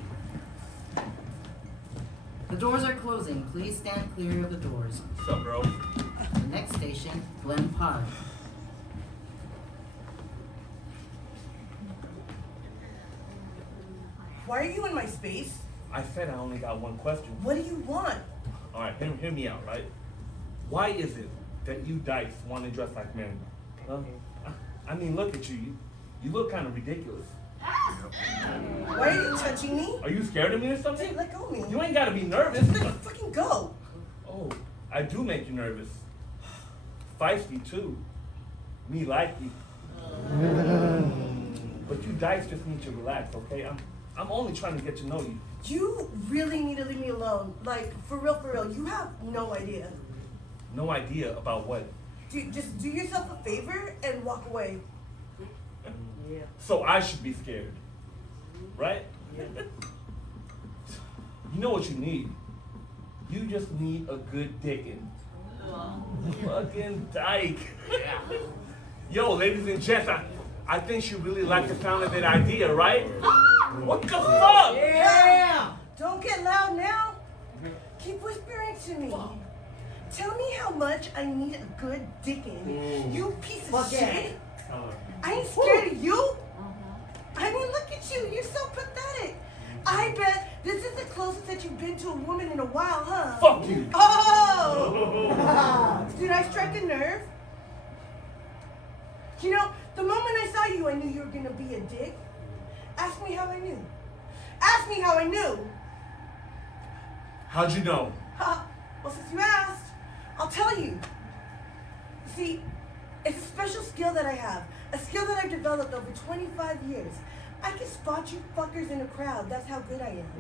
The doors are closing. Please stand clear of the doors. What's up, bro? The next station, Glen Park. Why are you in my space? I said I only got one question. What do you want? All right, hear me out, right? Why is it that you dykes want to dress like men? I mean, look at you. You look kind of ridiculous. Why are you touching me? Are you scared of me or something? Dude, let go of me. You ain't got to be nervous. Let fucking go. Oh, I do make you nervous. Feisty, too. Me like you. But you dykes just need to relax, okay? I'm only trying to get to know you. You really need to leave me alone. Like, for real, you have no idea. No idea about what? Just do yourself a favor and walk away. So I should be scared, right? You know what you need? You just need a good dickin'. Fucking dyke. Yo, ladies and gents, I think she really liked the sound of that idea, right? What the fuck? Yeah! Don't get loud now. Keep whispering to me. Tell me how much I need a good dickin'. You piece of shit. I ain't scared of you. I mean, look at you. You're so pathetic. I bet this is the closest that you've been to a woman in a while, huh? Fuck you. Oh! Did I strike a nerve? You know, the moment I saw you, I knew you were going to be a dick. Ask me how I knew. Ask me how I knew. How'd you know? Well, since you asked, I'll tell you. You see, it's a special skill that I have. A skill that I've developed over 25 years. I can spot you fuckers in a crowd. That's how good I am.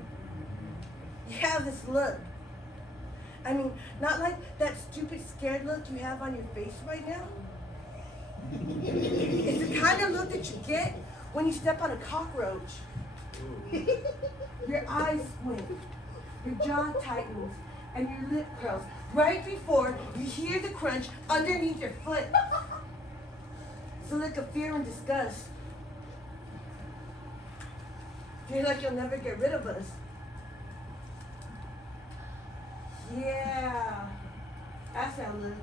You have this look. I mean, not like that stupid scared look you have on your face right now. It's the kind of look that you get when you step on a cockroach. Your eyes squint, your jaw tightens, and your lip curls right before you hear the crunch underneath your foot. It's a look of fear and disgust. Feel like you'll never get rid of us. Yeah, that's that look.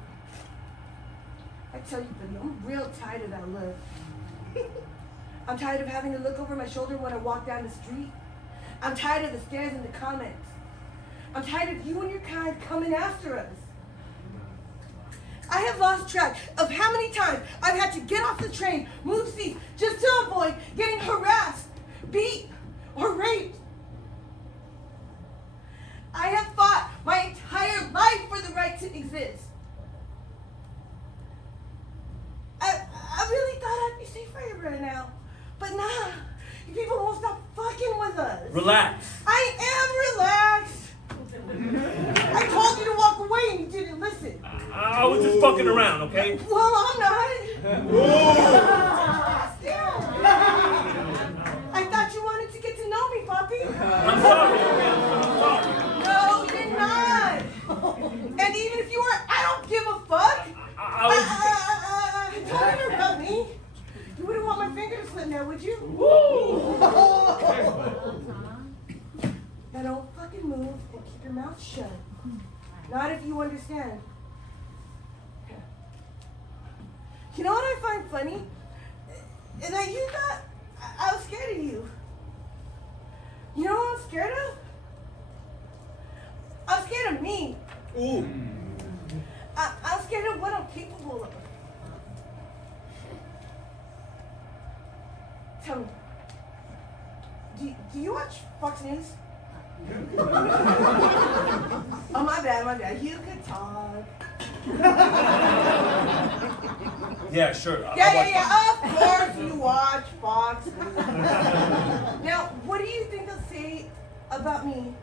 I tell you, buddy, I'm real tired of that look. I'm tired of having to look over my shoulder when I walk down the street. I'm tired of the stares and the comments. I'm tired of you and your kind coming after us. I have lost track of how many times I've had to get off the train, move seats, just to avoid getting harassed, beat, or raped. I have fought my entire life for the right to exist. I really thought I'd be safe right now. But nah, you people won't stop fucking with us. Relax. I am relaxed. I told you to walk away and you didn't listen. I was just fucking around, okay? Well, I'm not. I thought you wanted to get to know me, Poppy. I'm sorry, okay? No, you're not. And even if you were, I don't give a fuck. Don't interrupt me. You wouldn't want my finger to slip now, would you? Now don't fucking move and keep your mouth shut. Not if you understand. You know what I find funny? Is that you thought I was scared of you. You know what I'm scared of? I'm scared of me. Ooh. I'm scared of what I'm capable of. Tell me, do you watch Fox News? Oh, my bad. You could talk. Yeah, sure. Yeah. Of course you watch Fox News. Now, what do you think they'll say about me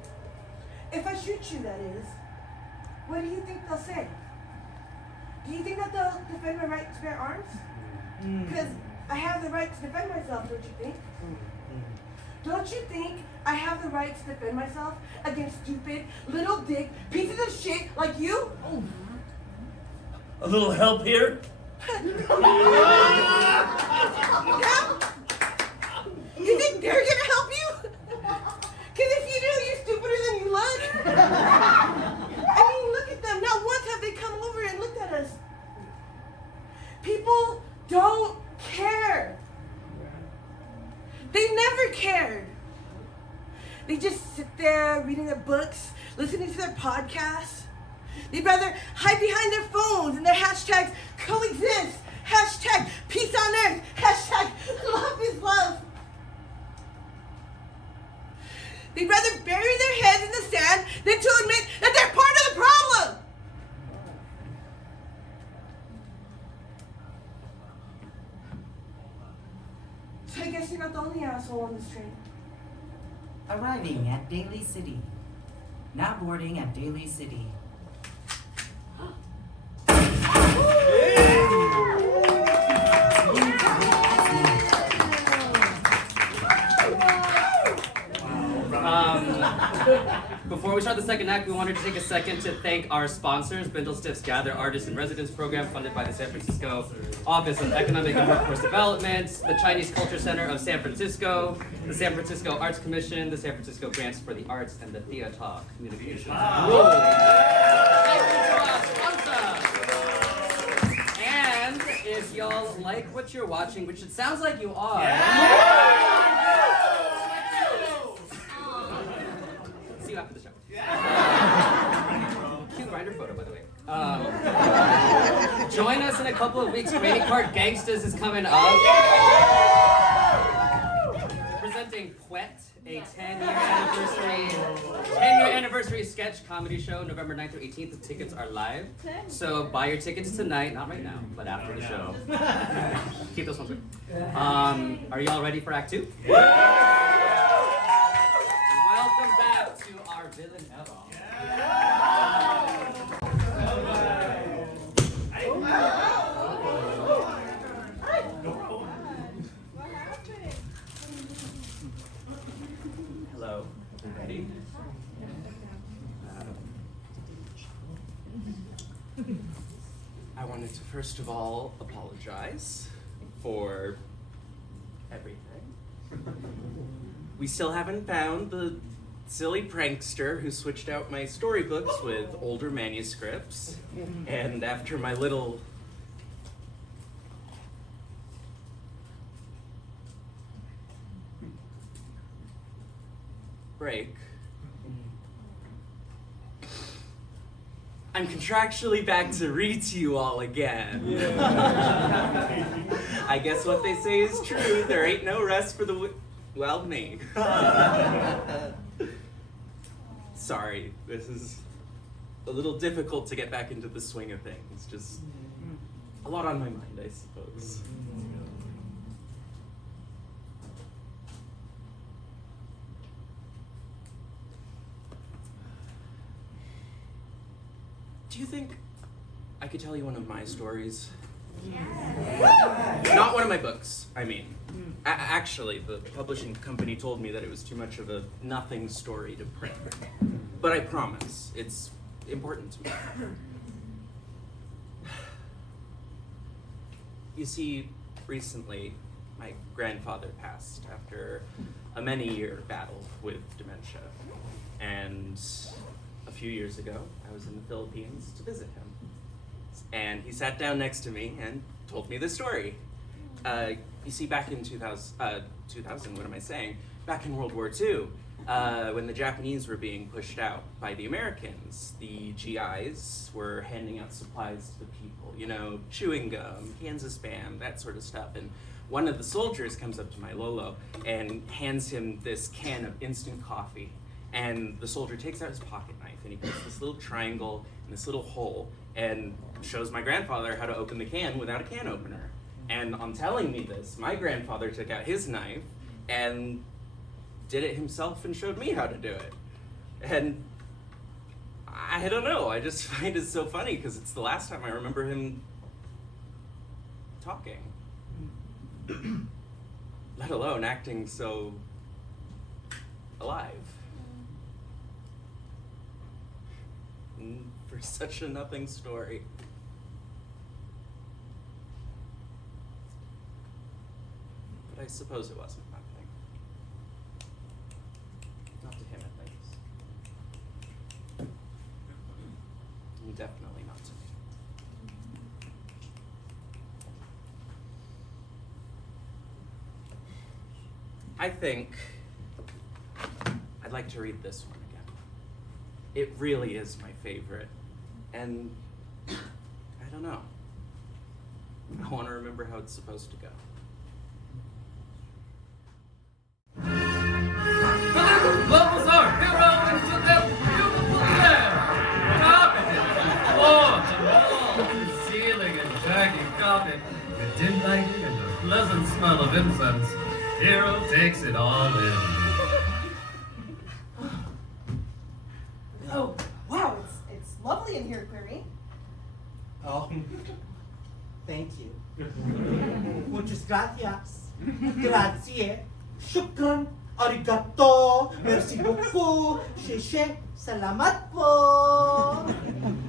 if I shoot you, that is? What do you think they'll say? Do you think that they'll defend my right to bear arms? Because I have the right to defend myself, don't you think? Don't you think I have the right to defend myself against stupid, little dick pieces of shit like you? A little help here? Yeah? You think they're gonna help you? Because if you do, you're stupider than you look. I mean, look at them. Not once have they come over and looked at us. People don't care. They've never cared. They just sit there books, listening to their podcasts. They'd rather hide behind their phones and their hashtags coexist, hashtag peace on earth, hashtag love is love. They'd rather bury their heads in the sand than to admit that they're part of the problem. So I guess you're not the only asshole on this train. Arriving at Daly City. Now boarding at Daly City. Before we start the second act, we wanted to take a second to thank our sponsors, Bindle Stiff's Gather Artist in Residence program funded by the San Francisco Office of Economic and Workforce Development, the Chinese Culture Center of San Francisco, the San Francisco Arts Commission, the San Francisco Grants for the Arts, and the Theater Communications. Thank you to our sponsors. And if y'all like what you're watching, which it sounds like you are, see you after the show. Cute grinder photo, by the way. Join us in a couple of weeks. Grading Card Gangstas is coming up. Presenting Quet, a 10-year anniversary sketch comedy show, November 9th through 18th. The tickets are live. So buy your tickets tonight, not right now, but after the show. Keep those ones quick. Are y'all ready for Act 2? Welcome back to our villain Eva. Hello, everybody. I wanted to first of all apologize for everything. We still haven't found the silly prankster who switched out my storybooks with older manuscripts. And after my little break, I'm contractually back to read to you all again. I guess what they say is true. There ain't no rest for the well, me. Sorry, this is a little difficult to get back into the swing of things. Just a lot on my mind, I suppose. Do you think I could tell you one of my stories? Yes. Not one of my books, I mean. Actually, the publishing company told me that it was too much of a nothing story to print. But I promise, it's important to me. You see, recently, my grandfather passed after a many-year battle with dementia. And a few years ago, I was in the Philippines to visit him. And he sat down next to me and told me this story. You see, back in 2000, what am I saying? Back in World War II, when the Japanese were being pushed out by the Americans, the GIs were handing out supplies to the people, you know, chewing gum, cans of Spam, that sort of stuff. And one of the soldiers comes up to my Lolo and hands him this can of instant coffee. And the soldier takes out his pocket knife and he puts this little triangle in this little hole and shows my grandfather how to open the can without a can opener. And on telling me this, my grandfather took out his knife and did it himself and showed me how to do it. And I don't know, I just find it so funny because it's the last time I remember him talking. Let alone acting so alive. For such a nothing story. But I suppose it wasn't nothing. Not to him, at least. And definitely not to me. I think I'd like to read this one again. It really is my favorite. And I don't know. I want to remember how it's supposed to go. Blows our hero into their beautiful land. Carpet floor to wall to ceiling and shaggy carpet. With dim lighting and the pleasant smell of incense, Hero takes it all in. Oh, wow, it's lovely in here, Clary. Oh, thank you. Muchas gracias. Grazie. Shukran. Arigato. Merci beaucoup. Sheshe. Salamat po.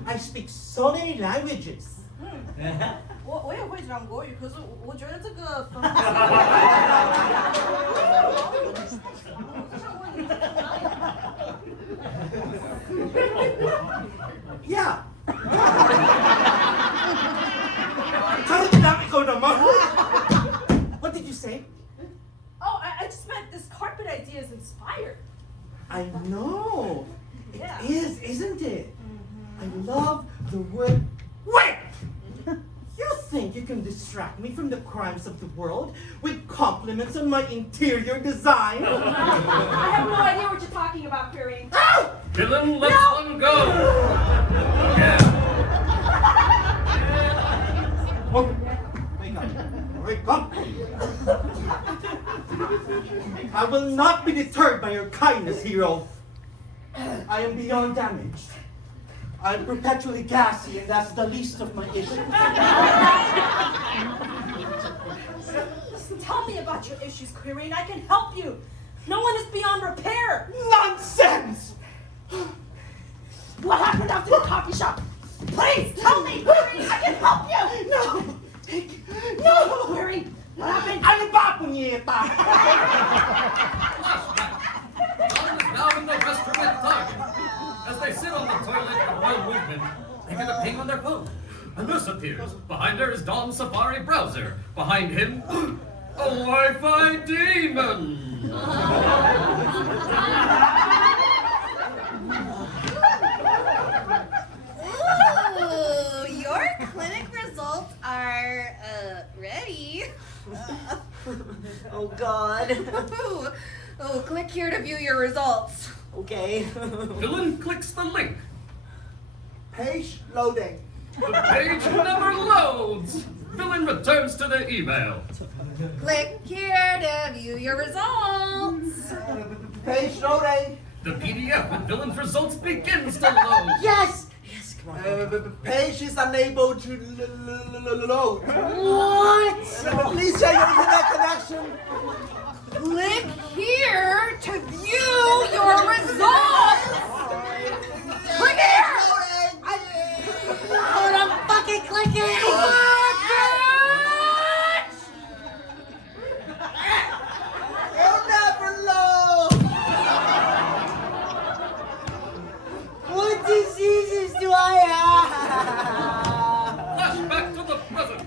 I speak so many languages. 我也会这样国语，可是我觉得这个方Yeah. Ikaw naman. What did you say? Oh, I just meant this carpet idea is inspired. I know. Yeah. It is, isn't it? I love the wood. Wait! You think you can distract me from the crimes of the world with compliments on my interior design? I have no idea what you're talking about, Clary. Villain lets them go. Again. Oh, wake up. Wake up. I will not be deterred by your kindness, hero. I am beyond damage. I am perpetually gassy, and that's the least of my issues. Tell me about your issues, Clary, and I can help you. No one is beyond repair. Nonsense! What happened after the coffee shop? Please tell me, Clary. I can help you. No! No! Clary, what happened? Ano ba, punyeta? Dawn is now in the restroom at Target. As they sit on the toilet with one movement, they get a ping on their phone. A nurse appears. Behind her is Dawn's Safari browser. Behind him, a Wi-Fi demon. Ooh, your clinic results are ready. Oh God. Oh, click here to view your results. Okay. Villain clicks the link. Page loading. The page never loads. Villain returns to the email. Click here to view your results. Page loading. The PDF with Villain's results begins to load. Yes! Yes, come on. Page is unable to load. What? Please check your internet connection. Click here to view your results. Click here. Hold on, fucking clicking! It'll never load. What diseases do I have? Flashback to the present.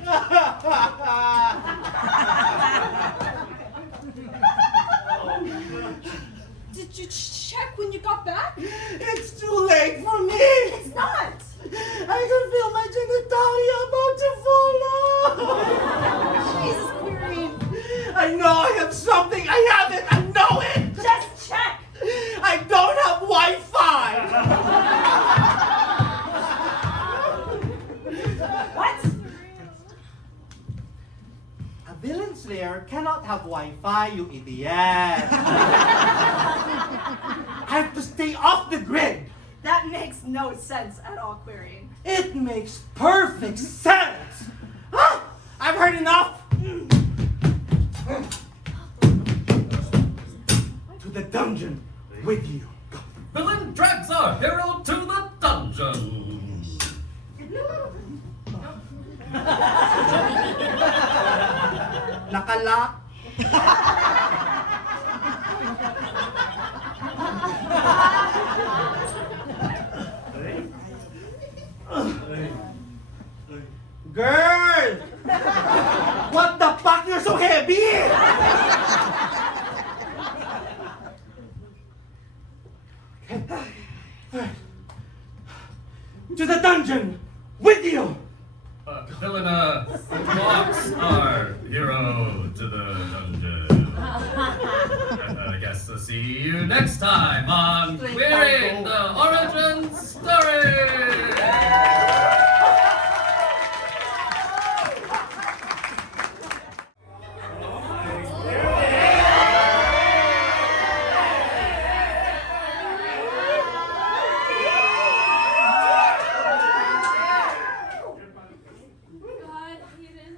Did you check when you got back? It's too late for me. It's not. I can feel my genitalia about to fall off. Jesus, Clary. I know I have something. I have it. I know it. Just check. I don't have Wi-Fi. What? A villain slayer cannot have Wi-Fi, you idiot. I have to stay off the grid. That makes no sense at all, Clary. It makes perfect sense. Ah, I've heard enough. To the dungeon with you. Go. Villain drags our hero to the dungeon. Nakalock. Girl! What the fuck? You're so heavy! Okay. Alright. To the dungeon with you! Villain, walks our hero to the dungeon. I guess I'll see you next time on Clearing the Origin Story! God, Hayden,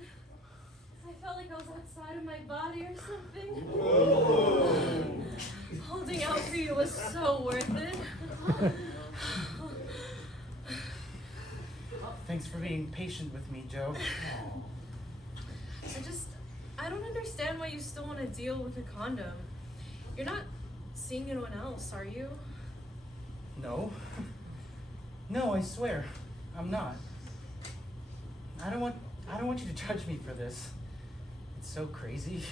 I felt like I was outside of my body or something. Holding out for you was so worth it. Thanks for being patient with me, Joe. I don't understand why you still want to deal with a condom. You're not seeing anyone else, are you? No. No, I swear, I'm not. I don't want you to judge me for this. It's so crazy.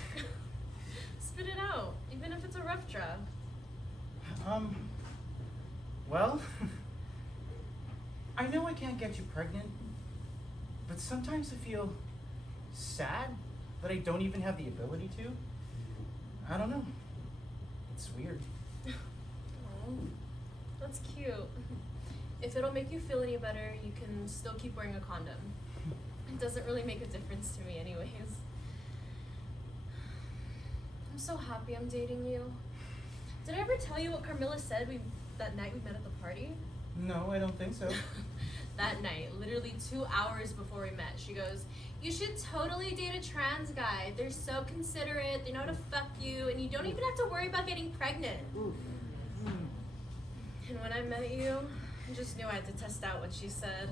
Spit it out, even if it's a rough draft. Well, I know I can't get you pregnant, but sometimes I feel sad that I don't even have the ability to. I don't know. It's weird. Oh, that's cute. If it'll make you feel any better, you can still keep wearing a condom. It doesn't really make a difference to me anyways. I'm so happy I'm dating you. Did I ever tell you what Carmilla said that night we met at the party? No, I don't think so. That night, literally 2 hours before we met, she goes, "You should totally date a trans guy. They're so considerate, they know how to fuck you, and you don't even have to worry about getting pregnant." And when I met you, I just knew I had to test out what she said.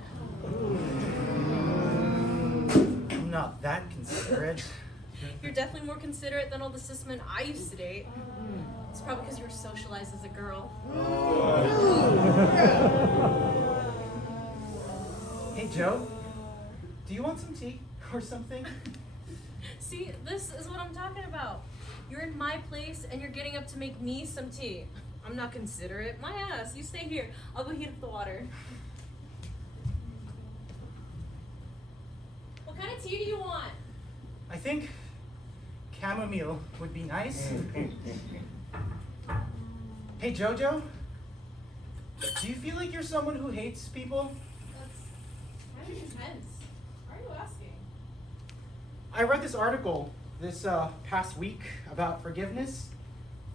I'm not that considerate. You're definitely more considerate than all the cis men I used to date. It's probably because you were socialized as a girl. Hey, Joe, do you want some tea or something? See, this is what I'm talking about. You're in my place and you're getting up to make me some tea. I'm not considerate. My ass. You stay here. I'll go heat up the water. What kind of tea do you want? I think chamomile would be nice. Hey, Jojo, do you feel like you're someone who hates people? That's kind of intense. Why are you asking? I read this article this past week about forgiveness,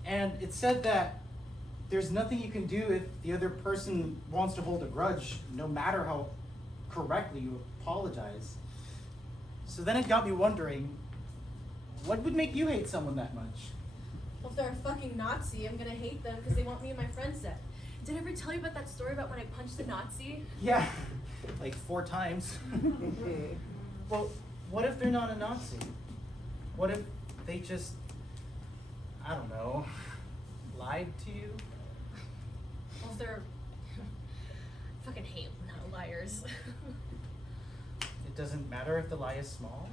and it said that there's nothing you can do if the other person wants to hold a grudge, no matter how correctly you apologize. So then it got me wondering, what would make you hate someone that much? Well, if they're a fucking Nazi, I'm gonna hate them because they want me and my friends dead. Did I ever tell you about that story about when I punched a Nazi? Yeah, like 4 times. Well, what if they're not a Nazi? What if they just, I don't know, lied to you? Well, if they're... I fucking hate liars. It doesn't matter if the lie is small?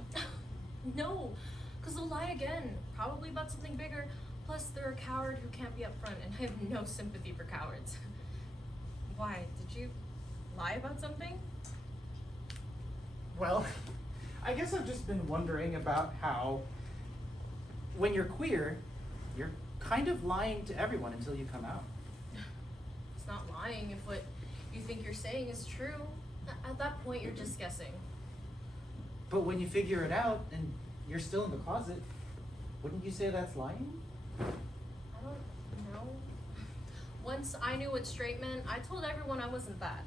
No, because they'll lie again, probably about something bigger. Plus, they're a coward who can't be upfront, and I have no sympathy for cowards. Why? Did you lie about something? Well, I guess I've just been wondering about how, when you're queer, you're kind of lying to everyone until you come out. It's not lying if what you think you're saying is true. At that point, you're just guessing. But when you figure it out and you're still in the closet, wouldn't you say that's lying? I don't know. Once I knew what straight meant, I told everyone I wasn't that.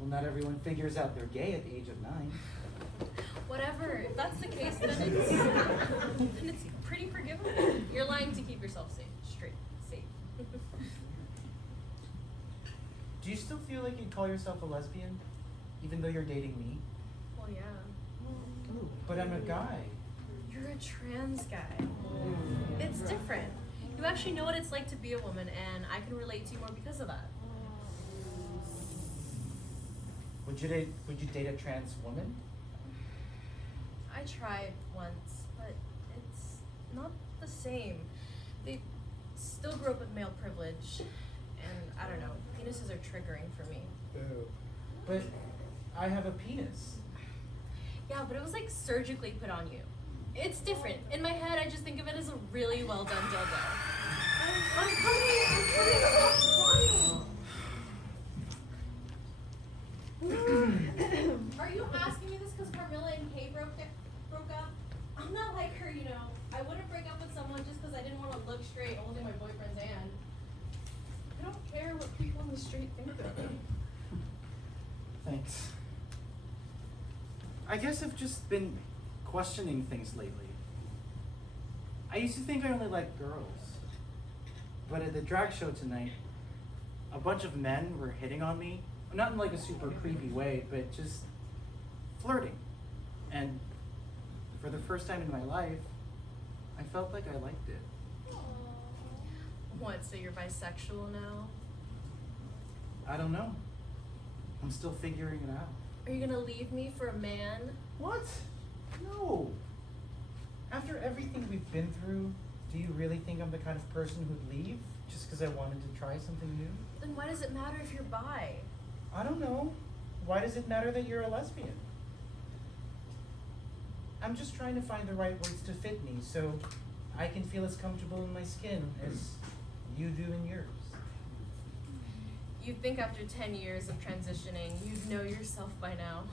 Well, not everyone figures out they're gay at the age of 9. Whatever. If that's the case, then it's pretty forgivable. You're lying to keep yourself safe. Straight. Safe. Do you still feel like you'd call yourself a lesbian, even though you're dating me? Well, yeah. But I'm a guy. You're a trans guy. It's different. You actually know what it's like to be a woman, and I can relate to you more because of that. Would you date a trans woman? I tried once, but it's not the same. They still grew up with male privilege, and I don't know, penises are triggering for me. Boo. But I have a penis. Yeah, but it was like surgically put on you. It's different. In my head, I just think of it as a really well done dildo. I'm coming. Are you asking me this because Carmilla and Kay broke up? I'm not like her, you know. I wouldn't break up with someone just because I didn't want to look straight holding my boyfriend's hand. I don't care what people in the street think of me. Thanks. I guess I've just been questioning things lately. I used to think I only liked girls. But at the drag show tonight, a bunch of men were hitting on me. Not in like a super creepy way, but just flirting. And for the first time in my life, I felt like I liked it. What, so you're bisexual now? I don't know. I'm still figuring it out. Are you gonna leave me for a man? What? No. After everything we've been through, do you really think I'm the kind of person who'd leave just because I wanted to try something new? Then why does it matter if you're bi? I don't know. Why does it matter that you're a lesbian? I'm just trying to find the right words to fit me so I can feel as comfortable in my skin as you do in yours. You'd think after 10 years of transitioning, you'd know yourself by now.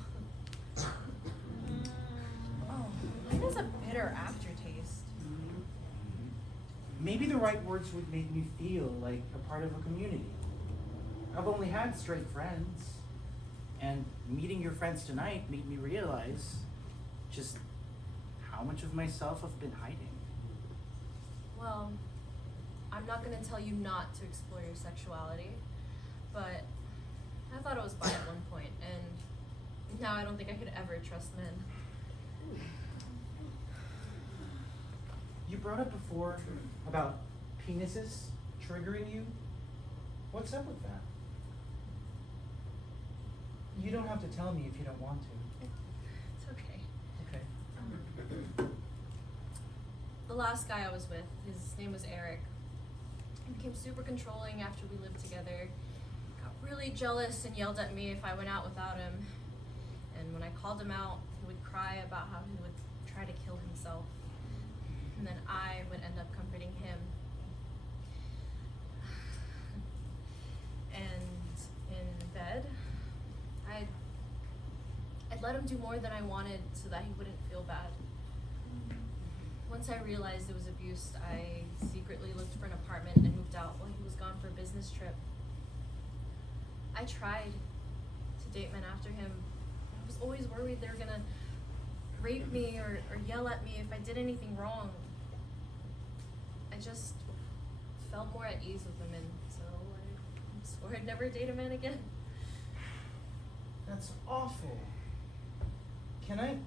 Oh, mine has a bitter aftertaste. Maybe the right words would make me feel like a part of a community. I've only had straight friends, and meeting your friends tonight made me realize just how much of myself I've been hiding. Well, I'm not gonna tell you not to explore your sexuality, but I thought it was bi at one point, and now I don't think I could ever trust men. You brought up before about penises triggering you. What's up with that? You don't have to tell me if you don't want to. It's okay. Okay. The last guy I was with, his name was Eric. He became super controlling after we lived together. Got really jealous and yelled at me if I went out without him. And when I called him out, he would cry about how he would try to kill himself. And then I would end up comforting him. And in bed, I'd let him do more than I wanted so that he wouldn't feel bad. Once I realized it was abuse, I secretly looked for an apartment and moved out while he was gone for a business trip. I tried to date men after him. I was always worried they were gonna rape me or yell at me if I did anything wrong. I just felt more at ease with women, so I swore I'd never date a man again. That's awful. Can I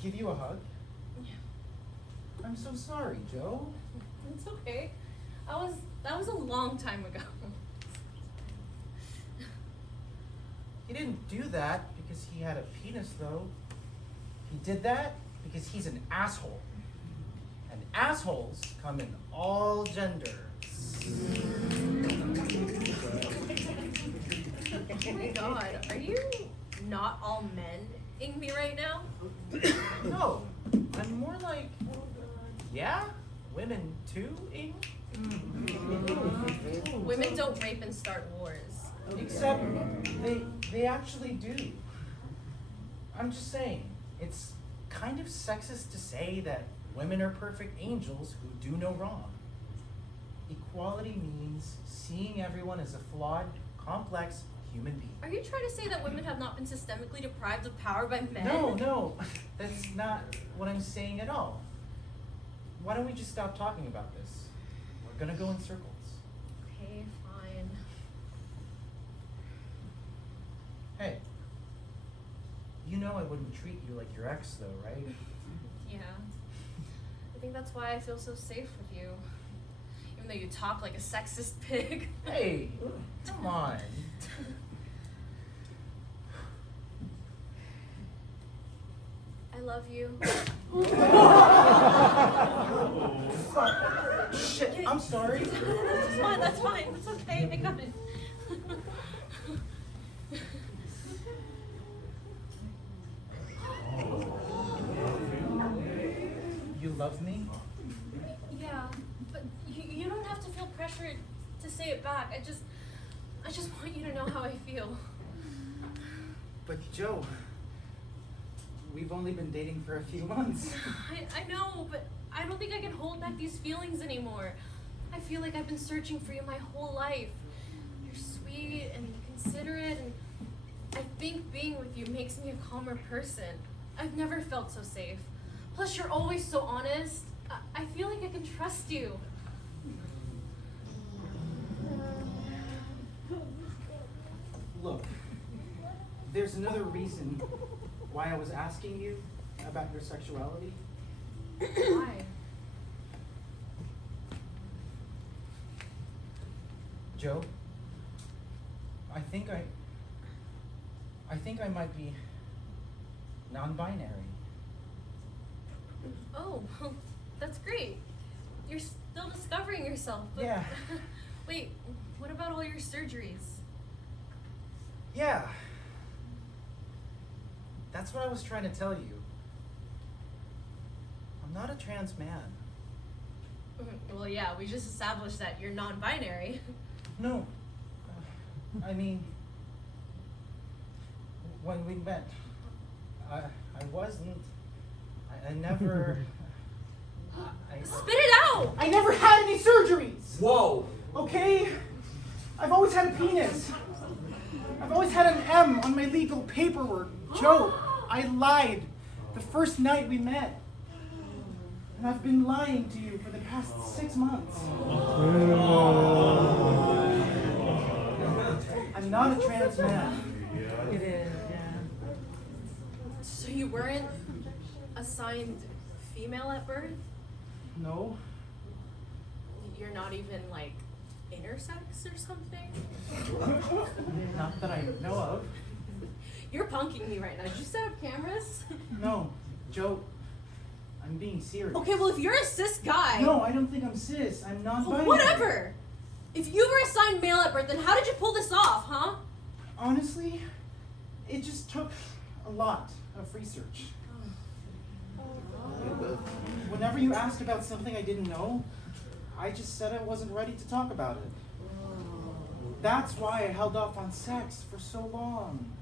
give you a hug? Yeah. I'm so sorry, Joe. It's okay. That was a long time ago. He didn't do that because he had a penis, though. He did that because he's an asshole. And assholes come in all genders. Oh my god, are you not all men-ing me right now? No, I'm more like, yeah, women too, ing? Women don't rape and start wars. Except they actually do. I'm just saying, it's kind of sexist to say that women are perfect angels who do no wrong. Equality means seeing everyone as a flawed, complex human being. Are you trying to say that women have not been systemically deprived of power by men? No, that's not what I'm saying at all. Why don't we just stop talking about this? We're gonna go in circles. Okay, fine. Hey, you know I wouldn't treat you like your ex though, right? Yeah. I think that's why I feel so safe with you. Even though you talk like a sexist pig. Hey, come on. I love you. Shit, I'm sorry. That's fine, that's okay, I got it. love me? Yeah, but you don't have to feel pressured to say it back. I just want you to know how I feel. But Joe, we've only been dating for a few months. I know, but I don't think I can hold back these feelings anymore. I feel like I've been searching for you my whole life. You're sweet and considerate, and I think being with you makes me a calmer person. I've never felt so safe. Plus, you're always so honest. I feel like I can trust you. Look, there's another reason why I was asking you about your sexuality. Why? Joe, I think I might be non-binary. Oh, well, that's great. You're still discovering yourself. But Yeah. Wait, what about all your surgeries? Yeah. That's what I was trying to tell you. I'm not a trans man. Well, yeah, we just established that you're non-binary. No. I mean, when we met, I wasn't. I never. Spit it out! I never had any surgeries! Whoa! Okay? I've always had a penis. I've always had an M on my legal paperwork. Joe, I lied the first night we met. And I've been lying to you for the past 6 months. I'm not a trans man. It is, yeah. So you weren't assigned female at birth? No. You're not even like intersex or something? Not that I know of. You're punking me right now. Did you set up cameras? No, Joe, I'm being serious. Okay, well if you're a cis guy. No, I don't think I'm cis. I'm non-binary. Whatever. If you were assigned male at birth, then how did you pull this off, huh? Honestly, it just took a lot of research. Whenever you asked about something I didn't know, I just said I wasn't ready to talk about it. That's why I held off on sex for so long.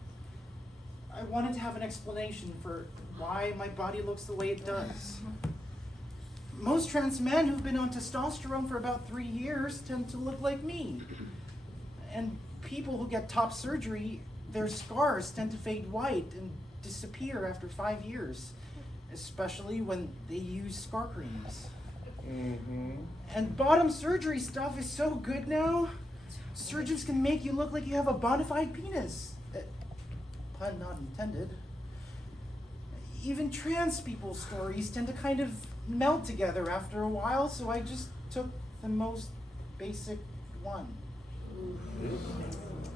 I wanted to have an explanation for why my body looks the way it does. Most trans men who've been on testosterone for about 3 years tend to look like me. And people who get top surgery, their scars tend to fade white and disappear after 5 years, especially when they use scar creams. And bottom surgery stuff is so good now. Surgeons can make you look like you have a bona fide penis. Pun not intended. Even trans people's stories tend to kind of meld together after a while, so I just took the most basic one.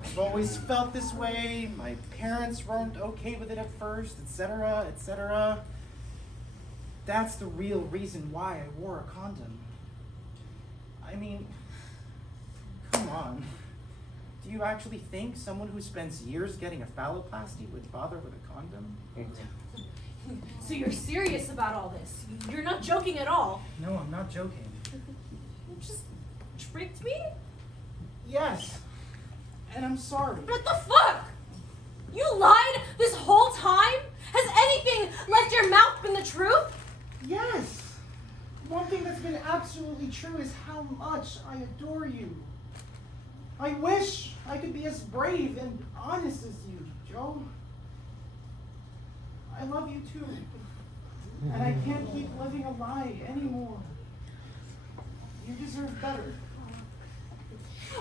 I've always felt this way. My parents weren't okay with it at first, etc., etc. That's the real reason why I wore a condom. I mean, come on. Do you actually think someone who spends years getting a phalloplasty would bother with a condom? So you're serious about all this? You're not joking at all? No, I'm not joking. You just tricked me? Yes. And I'm sorry. What the fuck? You lied this whole time? Has anything left your mouth been the truth? Yes. One thing that's been absolutely true is how much I adore you. I wish I could be as brave and honest as you, Joe. I love you too. And I can't keep living a lie anymore. You deserve better.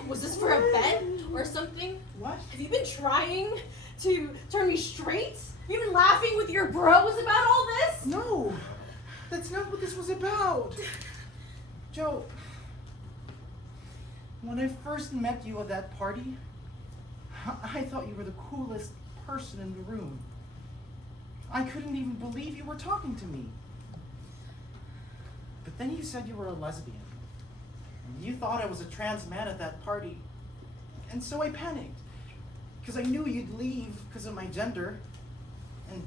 Was this for a bet or something? What? Have you been trying to turn me straight? Have you been laughing with your bros about all this? No, that's not what this was about. Joe, when I first met you at that party, I thought you were the coolest person in the room. I couldn't even believe you were talking to me. But then you said you were a lesbian. And you thought I was a trans man at that party. And so I panicked. Because I knew you'd leave because of my gender. And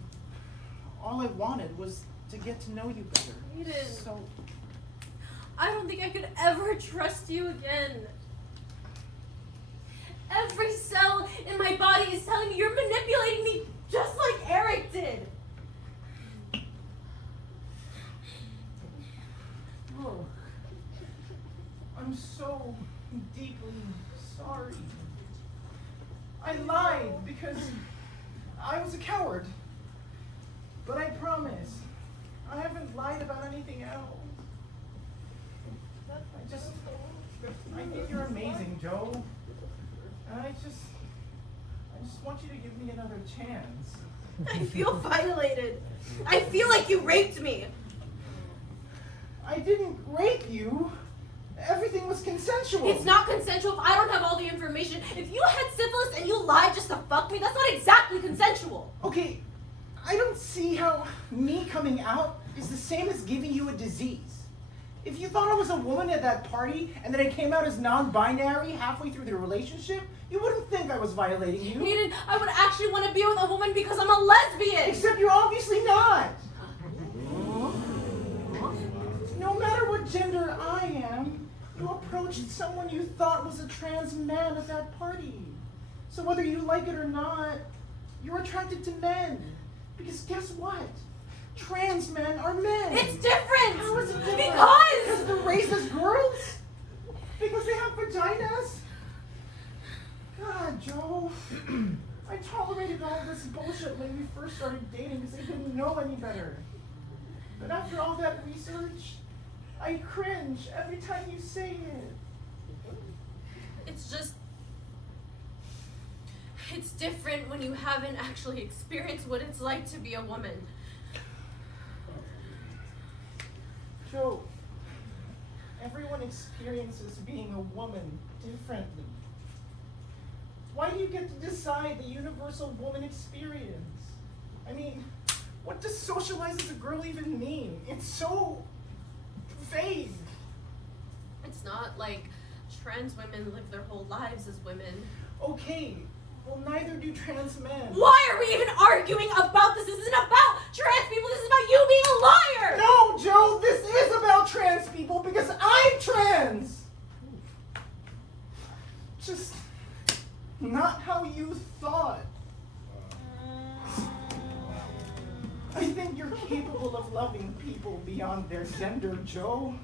all I wanted was to get to know you better. Aiden. So, I don't think I could ever trust you again. Every cell in my body is telling me you're manipulating me just like Eric did. oh, I'm so deeply sorry. I lied because I was a coward. But I promise, I haven't lied about anything else. I think you're amazing, Joe. And I just want you to give me another chance. I feel violated. I feel like you raped me. I didn't rape you. Everything was consensual. It's not consensual if I don't have all the information. If you had syphilis and you lied just to fuck me, that's not exactly consensual. Okay, I don't see how me coming out is the same as giving you a disease. If you thought I was a woman at that party and then I came out as non-binary halfway through the relationship, you wouldn't think I was violating you. Aiden, I would actually want to be with a woman because I'm a lesbian. Except you're obviously not. No matter what gender I am, you approached someone you thought was a trans man at that party. So whether you like it or not, you're attracted to men. Because guess what? Trans men are men. It's different. How is it different? Because they're raised as girls? Because they have vaginas? God, Joe. I tolerated all this bullshit when we first started dating because I didn't know any better. But after all that research, I cringe every time you say it. It's different when you haven't actually experienced what it's like to be a woman. Joe, everyone experiences being a woman differently. Why do you get to decide the universal woman experience? I mean, what does socialize as a girl even mean? It's so vague. It's not like trans women live their whole lives as women. Okay, well, neither do trans men. Why are we even arguing about this? This isn't about trans people. This is about you being a liar. No, Joe, this is about trans people because I'm trans. Just not how you thought. I think you're capable of loving people beyond their gender, Joe.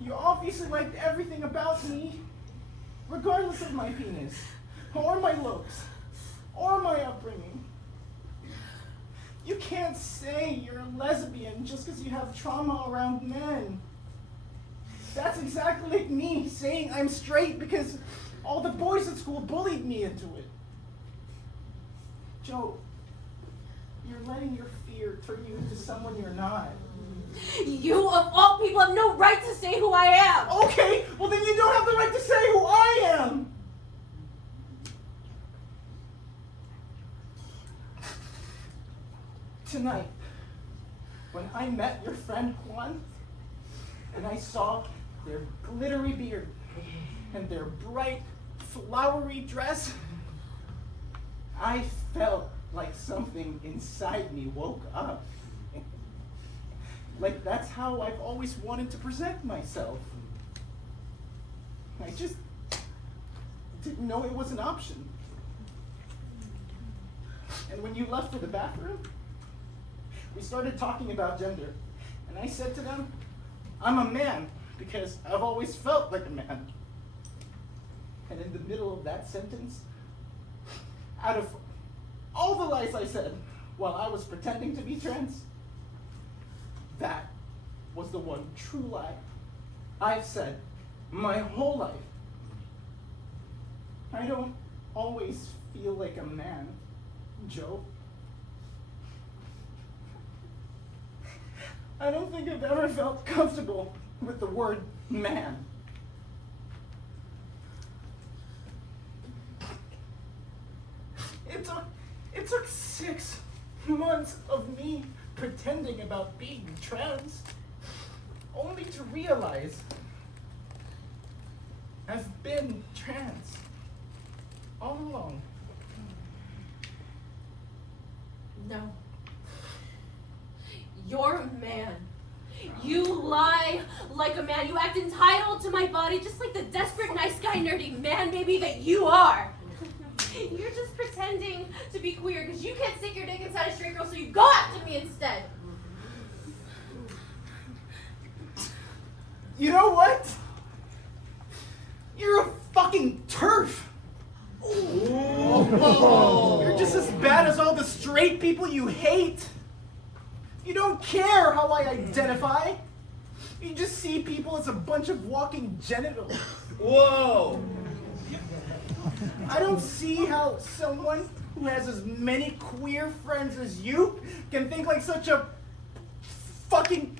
You obviously liked everything about me, regardless of my penis, or my looks, or my upbringing. You can't say you're a lesbian just because you have trauma around men. That's exactly like me saying I'm straight because all the boys at school bullied me into it. Joe, you're letting your fear turn you into someone you're not. You, of all people, have no right to say who I am. Okay, well then you don't have the right to say who I am. Tonight, when I met your friend Juan, and I saw their glittery beard and their bright, flowery dress, I felt like something inside me woke up. Like that's how I've always wanted to present myself. I just didn't know it was an option. And when you left for the bathroom, we started talking about gender. And I said to them, I'm a man because I've always felt like a man. And in the middle of that sentence, out of all the lies I said while I was pretending to be trans, that was the one true lie I've said my whole life. I don't always feel like a man, Joe. I don't think I've ever felt comfortable with the word man. It took 6 months of me pretending about being trans, only to realize I've been trans all along. No. like a man. You act entitled to my body just like the desperate, nice guy, nerdy man baby that you are. You're just pretending to be queer because you can't stick your dick inside a straight girl, so you go after me instead. You know what? You're a fucking turf. You're just as bad as all the straight people you hate. You don't care how I identify. You just see people as a bunch of walking genitals. Whoa! I don't see how someone who has as many queer friends as you can think like such a fucking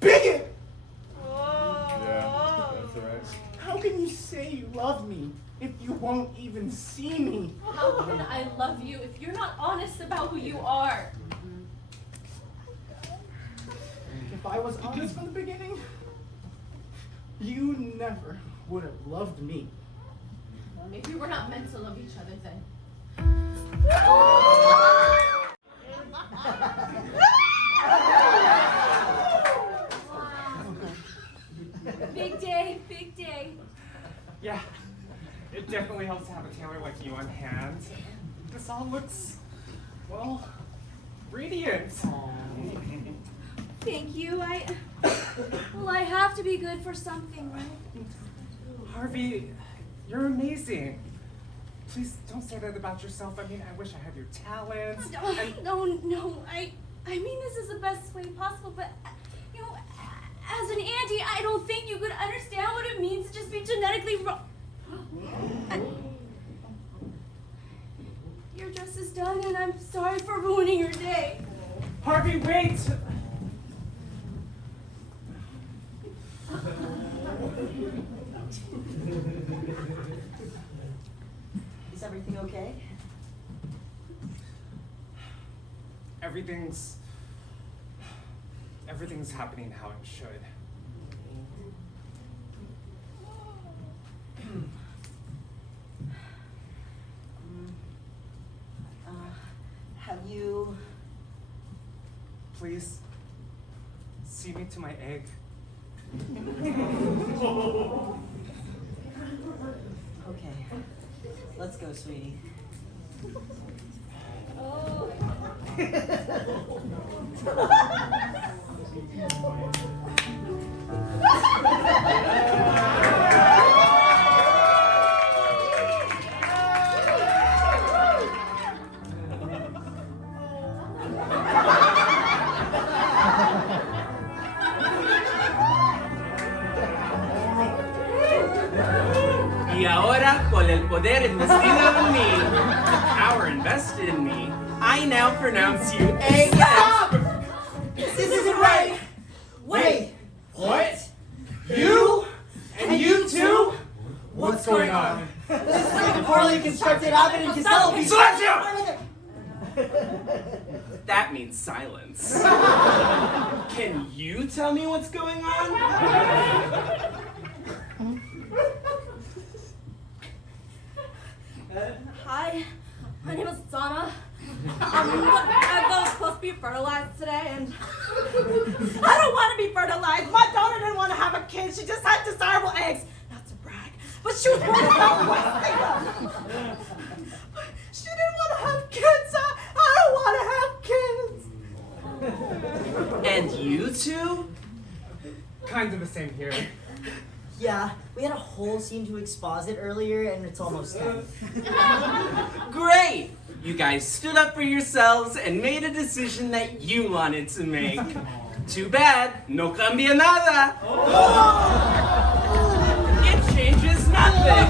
bigot. Yeah, that's right. How can you say you love me if you won't even see me? How can I love you if you're not honest about who you are? If I was honest from the beginning, you never would have loved me. Well, maybe we're not meant to love each other then. Big day, big day. Yeah, it definitely helps to have a tailor like you on hand. This all looks, well, radiant. Thank you. Well, I have to be good for something, right? Harvey, you're amazing. Please don't say that about yourself. I mean, I wish I had your talents. No. I mean this is the best way possible, but you know, as an auntie, I don't think you could understand what it means to just be genetically wrong. Your dress is done, and I'm sorry for ruining your day. Harvey, wait! Is everything okay? Everything's happening how it should. Have you... Please, see me to my egg. Okay. Let's go, sweetie. Y ahora, con el poder investido en mí, the power invested in me, I now pronounce you AF. Stop! This isn't right! Wait! What? You? And you too? What's going on? This is like a poorly constructed Abbott and Costello piece. That means silence. Can you tell me what's going on? Hi, my name is Donna. I was supposed to be fertilized today, and I don't want to be fertilized. My daughter didn't want to have a kid. She just had desirable eggs. Not to brag, but she was worried about wasting them. She didn't want to have kids. I don't want to have kids. And you two? Kind of the same here. Yeah, we had a whole scene to exposit earlier, and it's almost done. Great! You guys stood up for yourselves and made a decision that you wanted to make. Too bad, no cambia nada. It changes nothing.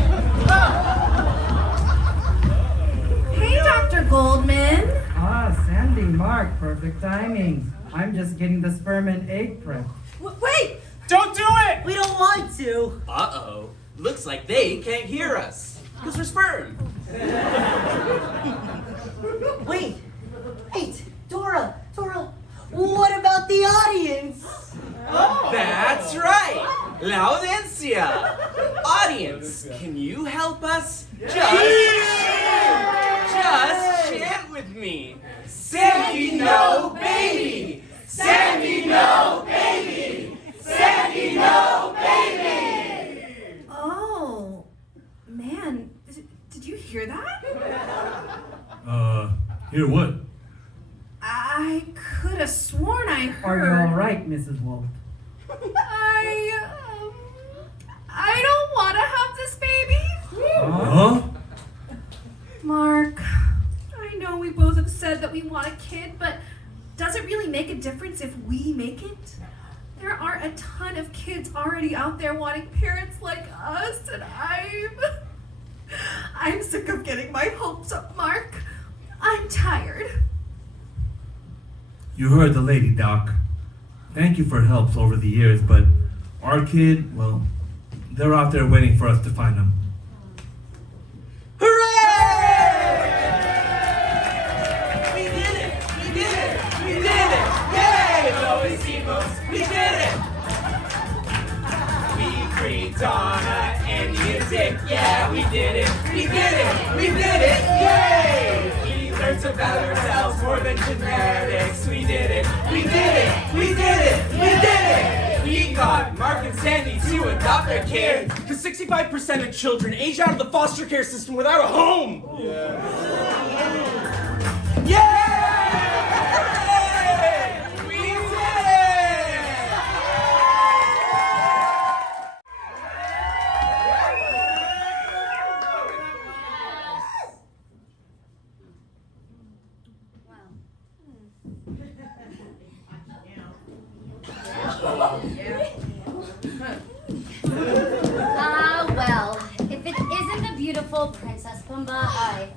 Hey, Dr. Goldman. Ah, Sandy, Mark, perfect timing. I'm just getting the sperm and egg prep. Wait! Don't do it! We don't want to. Uh-oh. Looks like they can't hear us. Because we're sperm. Wait, Dora, what about the audience? That's right. La audiencia. Audience, can you help us? Just chant with me. Sandy, no baby. Sandy, no baby. Sandy, no Hear what? I could have sworn I Are heard. you all right, Mrs. Wolf? I don't want to have this baby. Huh? Mark, I know we both have said that we want a kid, but does it really make a difference if we make it? There are a ton of kids already out there wanting parents like us, and I'm sick of getting my hopes up, Mark. I'm tired. You heard the lady, Doc. Thank you for helps over the years, but our kid, well, they're out there waiting for us to find them. We did it! We did it! We did it! Yay! Los hicimos! We did it! We freed Donna and Dick. Yeah, we did it! We did it! We did it! Yay! We learned about ourselves more than genetics. We did it! We did it! We did it! We did it! We got Mark and Sandy to adopt their kids. Because 65% of children age out of the foster care system without a home. Yeah! We did it! Well, if it isn't the beautiful Princess Pumbaa,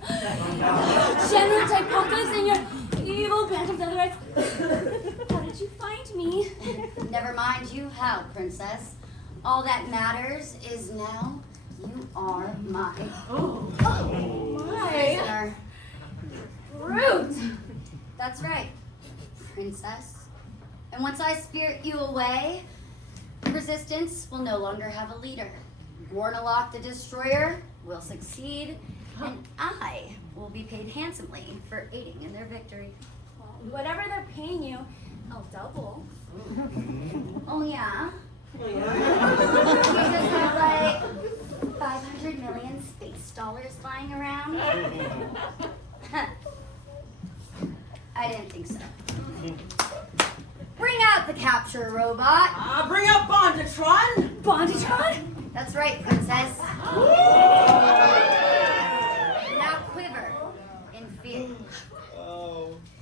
General Taipakas and your evil band of leatherites. How did you find me? Never mind you how, Princess. All that matters is now you are my prisoner. Rude. That's right, Princess. And once I spirit you away, the Resistance will no longer have a leader. Gornalok the Destroyer will succeed, and I will be paid handsomely for aiding in their victory. Well, whatever they're paying you, I'll double. Oh yeah? We just have like 500 million space dollars lying around. I didn't think so. Bring out the capture robot. Bring out Bondatron. Bondatron? That's right, Princess. Now quiver in fear.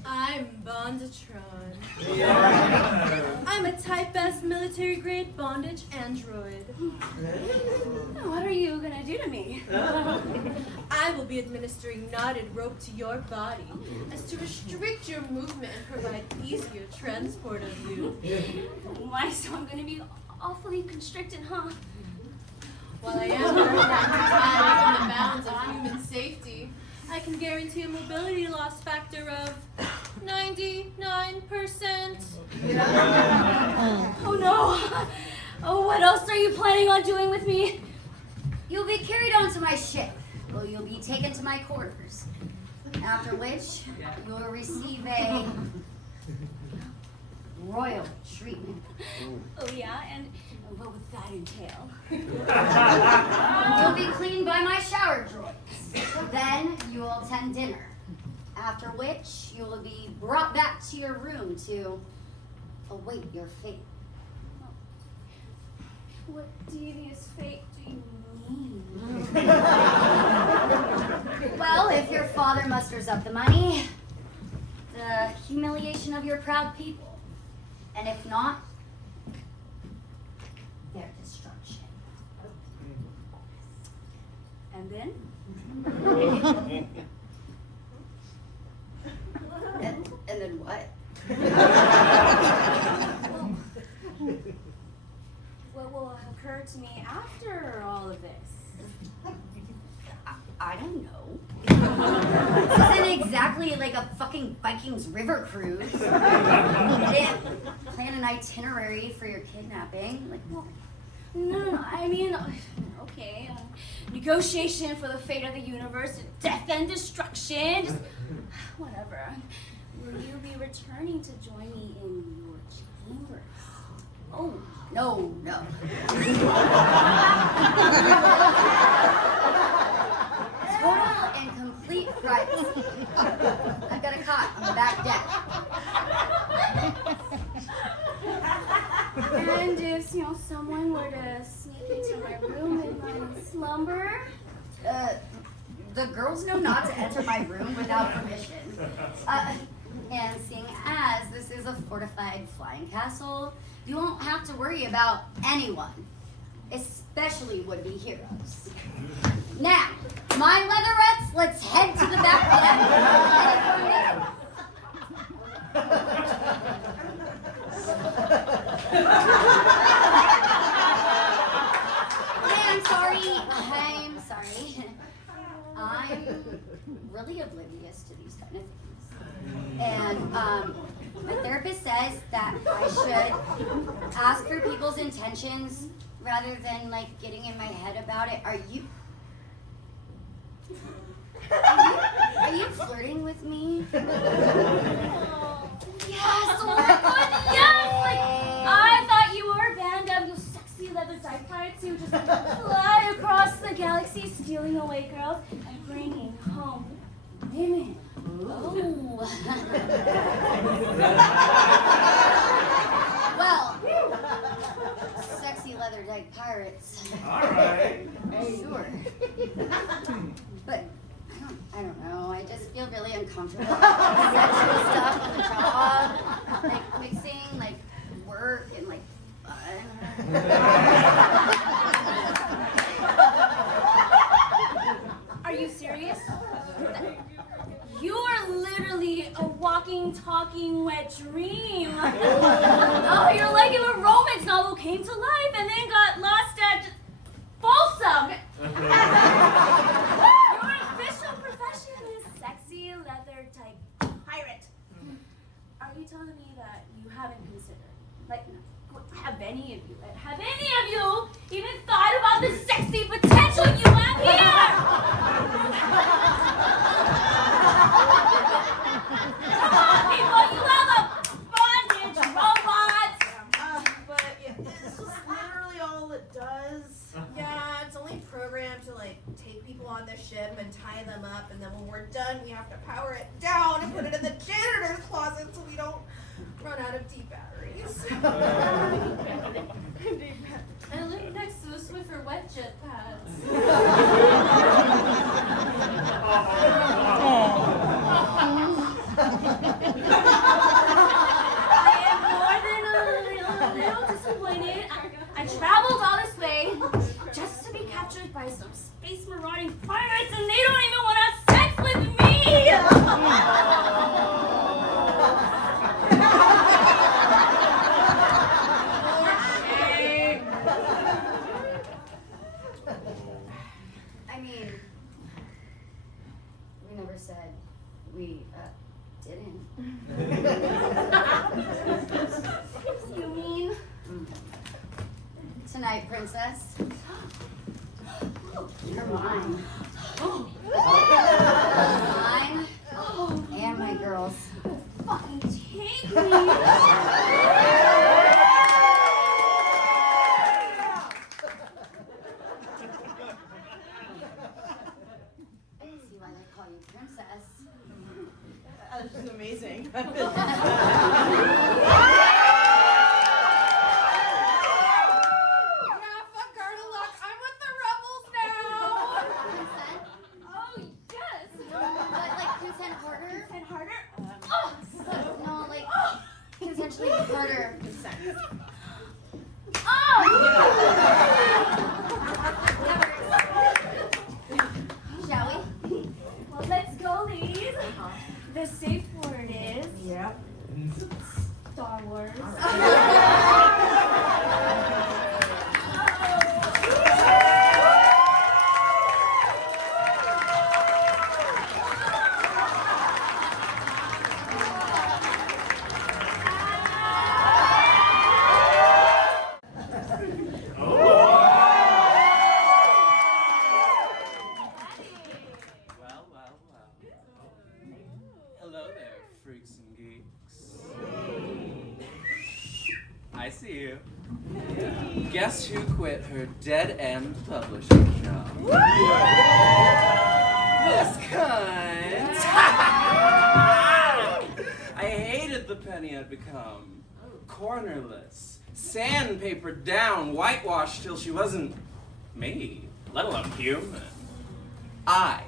I'm Bondatron. I'm a Type S military grade bondage android. What are you gonna do to me? I will be administering knotted rope to your body as to restrict your movement and provide easier transport of you. Why, so I'm gonna be awfully constricted, huh? While I am within the bounds of human safety, I can guarantee a mobility loss factor of 99%. Oh no! Oh, what else are you planning on doing with me? You'll be carried onto my ship. Well, you'll be taken to my quarters. After which, you'll receive a royal treatment. Oh yeah, and what would that entail? You'll be cleaned by my shower droids. Then you will attend dinner. After which, you will be brought back to your room to await your fate. What devious fate do you mean? Well, if your father musters up the money, the humiliation of your proud people. And if not, their destruction. And then? And then what? What will occur to me after all of this? I don't know. This isn't exactly like a fucking Vikings river cruise. You didn't plan an itinerary for your kidnapping. Like, what? No, I mean, okay, negotiation for the fate of the universe, death and destruction, just whatever. Will you be returning to join me in your chambers? Oh, no. Total and complete privacy. I've got a if, someone were to sneak into my room in my slumber? The girls know not to enter my room without permission. And seeing as this is a fortified flying castle, you won't have to worry about anyone, especially would-be heroes. Now, my leatherettes, let's head to the back left. I'm sorry. I'm really oblivious to these kind of things. And my therapist says that I should ask for people's intentions rather than getting in my head about it. Are you flirting with me? Yes, oh my god, yes! I thought you were a band of you sexy leather dyke pirates who just fly across the galaxy stealing away girls and bringing home women. Oh. Well, sexy leather dyke pirates. All right. Sure. But I don't know. I just feel really uncomfortable about sexual stuff on the job. Mixing work and fun. Are you serious? You are literally a walking, talking wet dream. Oh, you're like if a romance novel came to life and then got lost at Folsom. Your official profession is sexy leather type pirate. Are you telling me that you haven't considered? Have any of you even thought about the sexy potential you have here? Come on, people, you have a bondage robot. But it's just literally all it does. Yeah, it's only programmed to take people on the ship and tie them up, and then when we're done, we have to power it down and put it in the janitor's closet so we don't run out of deep batteries. I live next to the Swiffer wet jet pads. I am more than a little disappointed. I traveled all this way just to be captured by some space marauding pirates, and they don't even want to have sex with me! I mean, we never said we didn't. You mean? Tonight, princess. You're mine. Mine and my girls. Fucking take me! See why they call you princess. This is amazing. Consensually harder. Shall we? Well, let's go, ladies. The safe word is... Yep. Star Wars. Hello there, freaks and geeks. I see you. Guess who quit her dead-end publishing job? This cunt! I hated the penny I'd become. Cornerless, sandpapered down, whitewashed till she wasn't me, let alone human. I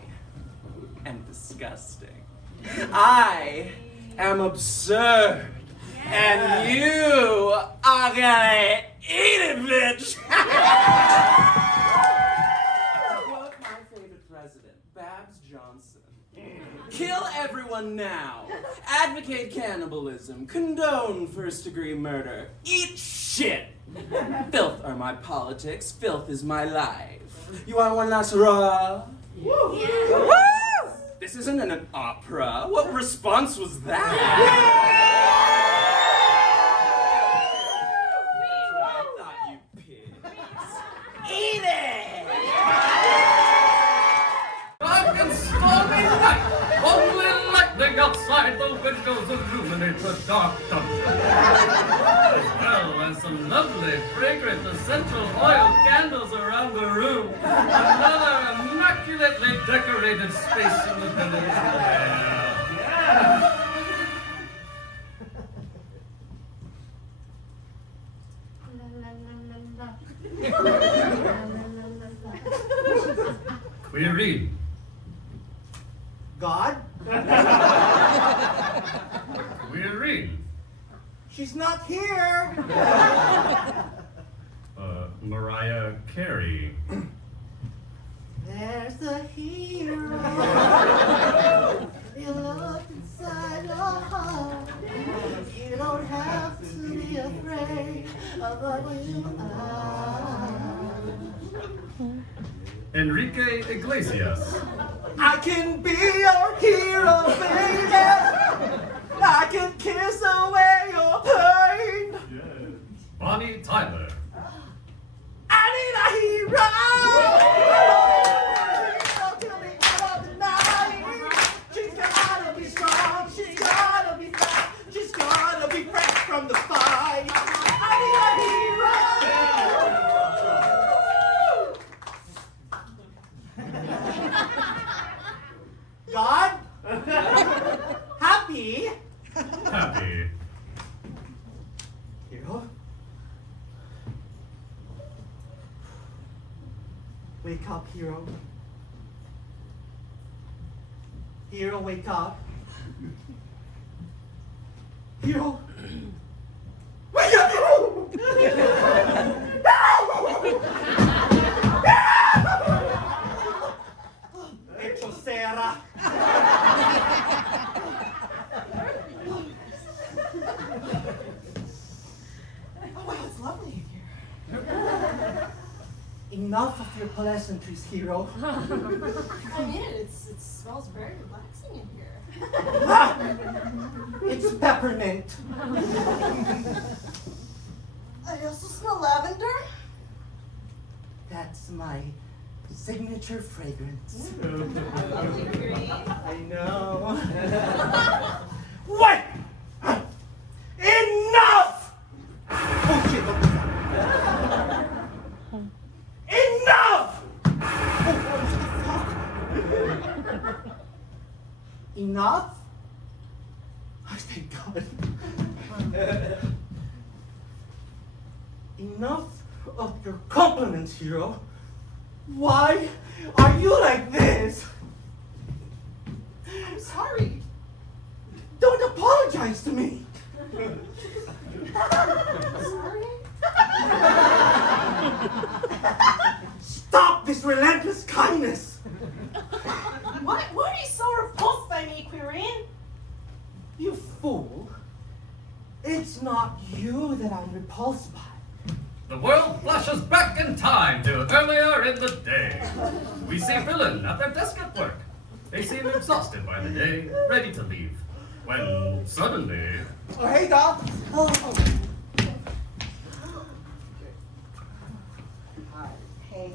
am disgusting. I am absurd. And you are gonna eat it, bitch! Quote my favorite president, Babs Johnson. Kill everyone now. Advocate cannibalism. Condone first-degree murder. Eat shit. Filth are my politics. Filth is my life. You want one last raw? Woo! Woo! This isn't an opera. What response was that? Eat it! Dark and stormy night, only lightning outside the windows illuminate the dark dungeon. As well as some lovely, fragrant, essential oil candles around the room. Another immaculately decorated space in the village square. Query. God? Query. She's not here. Mariah Carey. There's a hero. You look inside your heart. You don't have to be afraid of what you are. Enrique Iglesias. I can be your hero, baby. I can kiss away your pain. Bonnie Tyler. I need a hero. Till the end of the night. She's gotta be strong. She's gotta be fast. She's gotta be fresh from the fight. I need a hero. God? Happy? Happy. Hero? Wake up, hero. Hero, wake up. Hero. Wake up, hero! Hecho Sarah. Oh wow, it's lovely in here. Enough of your pleasantries, hero. I mean it smells very relaxing in here. Ah, it's peppermint. I also smell lavender. That's my signature fragrance. I know. Wait! Enough! Oh shit, don't do that. Enough! Oh, enough? I thank God. Enough of your compliments, hero. Why are you like this? I'm sorry. Don't apologize to me. Sorry? Stop this relentless kindness. Why are you so repulsed by me, Quirine? You fool. It's not you that I'm repulsed by. The world flashes back in time to earlier in the day. We see villain at their desk at work. They seem exhausted by the day, ready to leave. When suddenly... Oh, hey, Doc. Oh. Hi. Hey.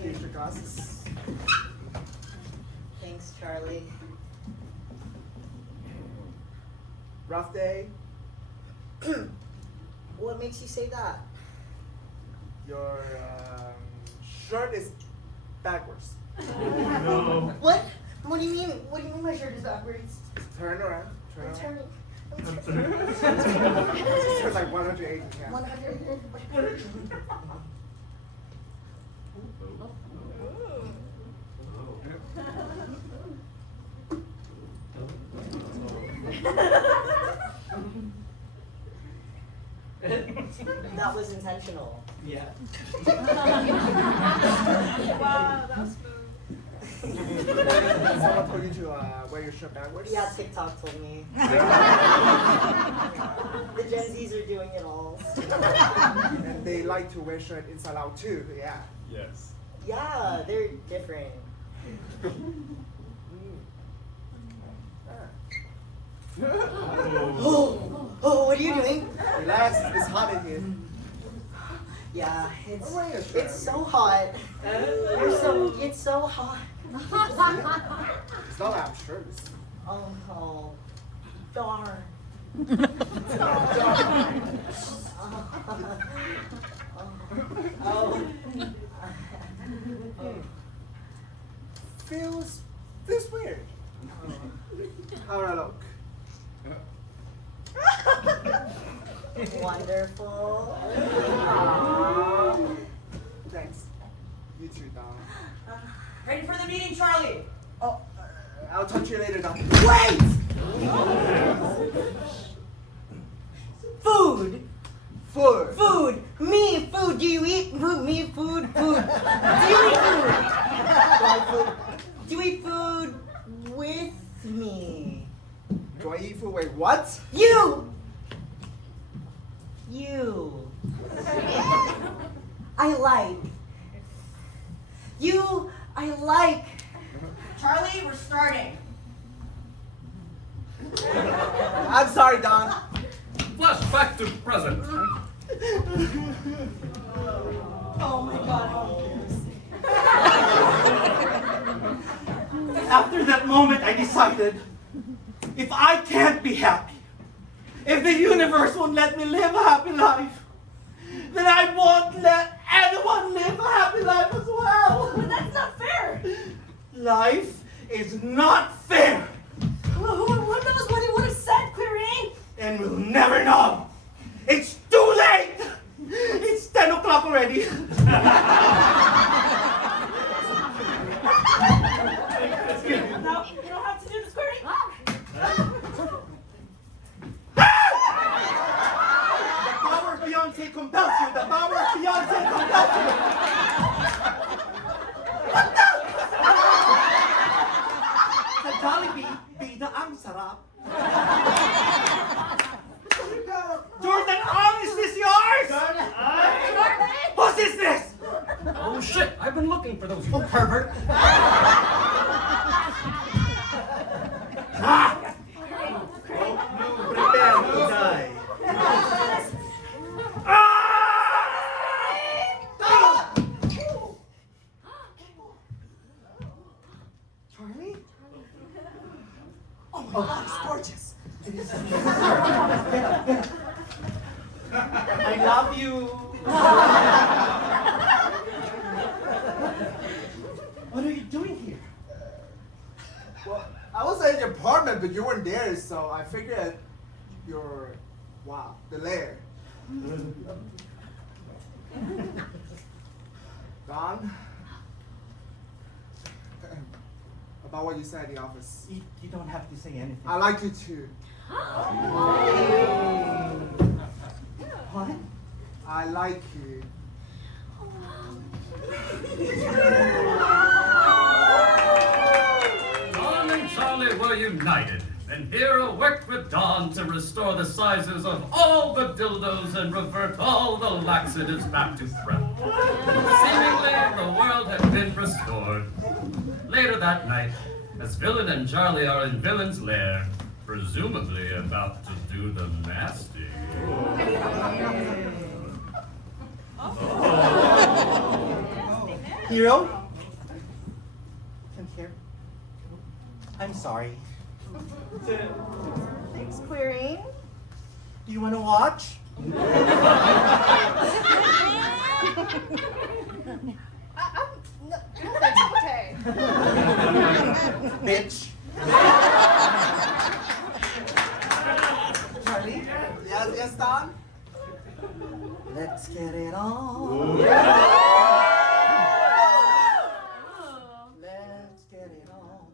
Here's your glasses. Thanks, Charlie. Rough day? What makes you say that? Your shirt is backwards. No. What? What do you mean? What do you mean my shirt is backwards? Turn around. I'm turning. It's like 180. Yeah. 100. That was intentional. Yeah. Wow, that was Someone told you to wear your shirt backwards? Yeah, TikTok told me. The Gen Zs are doing it all. And they like to wear shirt inside out too, yeah. Yes. Yeah, they're different. Oh, what are you doing? Relax, it's hot in here. Yeah, it's I'm wearing a shirt. it's so hot. It's so hot. It's not like I'm shirtless. Oh, darn. Oh. Feels weird. How do I look? Wonderful. Thanks. You too, Don. Ready for the meeting, Charlie? Oh, I'll talk to you later, Don. Wait! Food. Food. Food. Me, food. Do you eat food? Me, food, food. Do you eat food? Do you eat food with me? Do I eat food? Wait, what? You. I like. You, I like. Charlie, we're starting. I'm sorry, Don. Flashback to present. Oh my God. After that moment, I decided, if I can't be happy, if the universe won't let me live a happy life, then I won't let anyone live a happy life as well. But that's not fair. Life is not fair. Well, who knows what he would have said, Clarine? And we'll never know. It's too late. It's 10 o'clock already. No, you don't have to do this, Clarine. The power of Beyonce compels you. The power of Beyonce compels you. What the? Sa Jollibee, bida ang sarap. Jordan Ong, is this yours? Whose is this? Oh shit, I've been looking for those. Oh, pervert. Prepare to die. Charlie? Oh my God, it's gorgeous. I love you. What are you doing here? Well, I was at your apartment, but you weren't there, so I figured you're, wow, the lair. Don? About what you said in the office. You don't have to say anything. I like you too. What? I like you. Don and Charlie were united, and Hero worked with Don to restore the sizes of all the dildos and revert all the laxatives back to prep. Seemingly, the world had been restored. Later that night, as Villain and Charlie are in Villain's lair, presumably about to do the nasty. Hero? Come here. I'm sorry. Thanks, Clarine. Do you want to watch? No, that's okay. Bitch. Gracias, Don. Let's get it on. Let's get it on.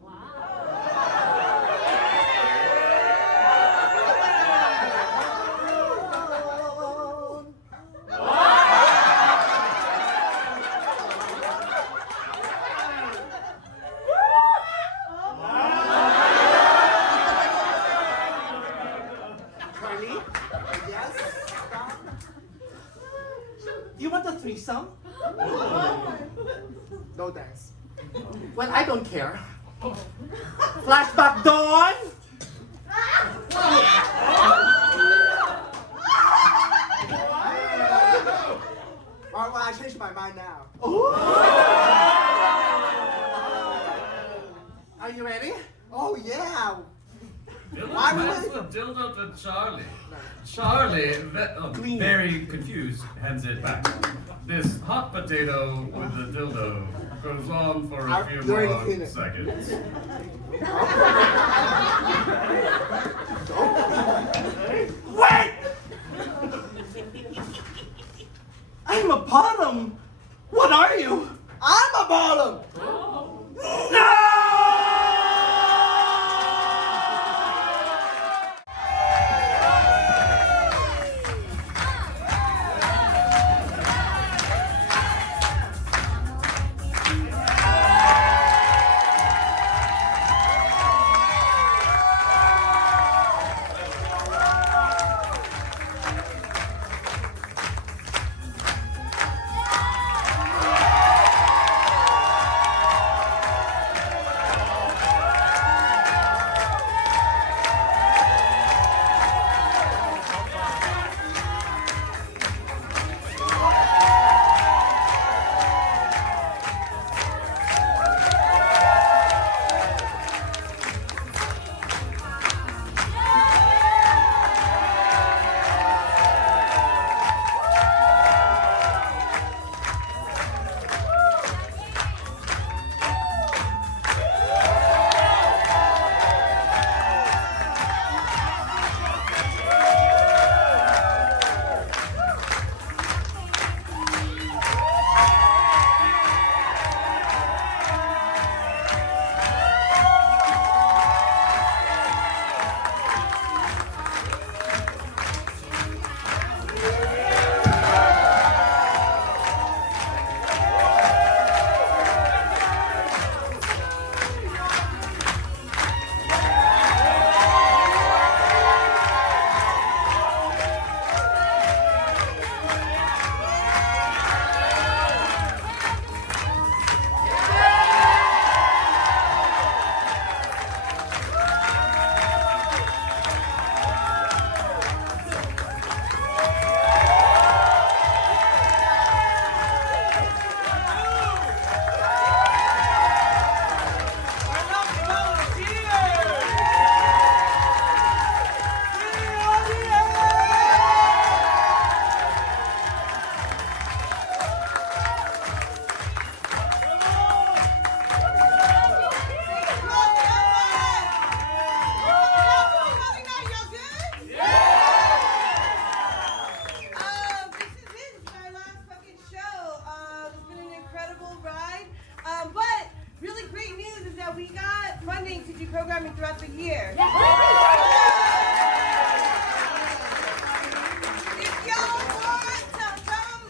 Carly? Yes? Do you want a threesome? No thanks. Well, I don't care. Flashback Dawn! Alright, well, I changed my mind now. Are you ready? Oh, yeah. Dylan hands the dildo to Charlie. Charlie, very confused, hands it back. This hot potato with the dildo goes on for a few more seconds. Wait! I'm a bottom. What are you? I'm a bottom. No! programming throughout the year. If y'all want to come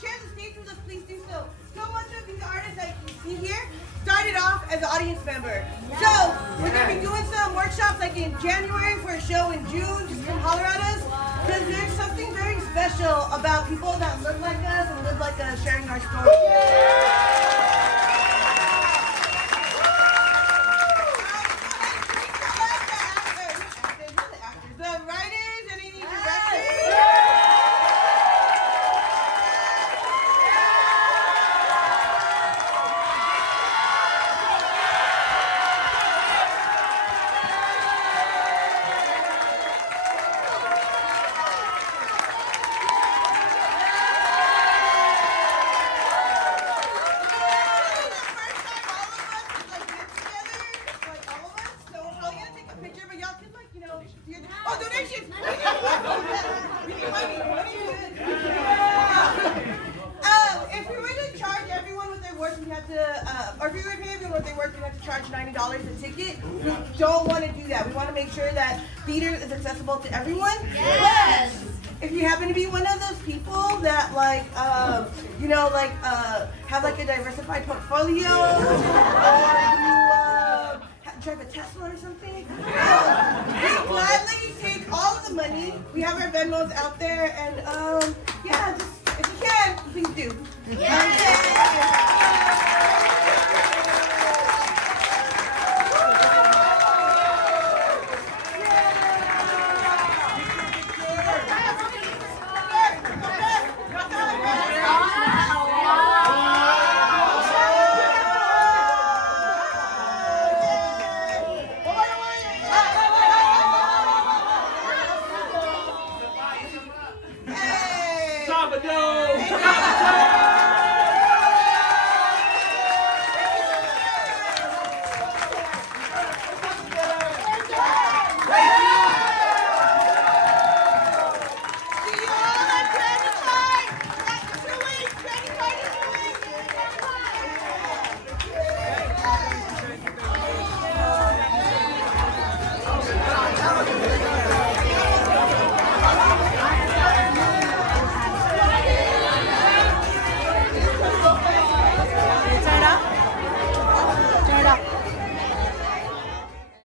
share the stage with us, please do so. So much of these artists that you see here started off as an audience member. So we're going to be doing some workshops like in January for a show in June. Just come holler at us. Because there's something very special about people that look like us and live like us sharing our story. The writers and any directors. charge $90 a ticket. We don't want to do that. We want to make sure that theater is accessible to everyone. Yes. But if you happen to be one of those people that have like a diversified portfolio, or you drive a Tesla or something, we gladly take all of the money. We have our Venmos out there, and just if you can, please do. Yes.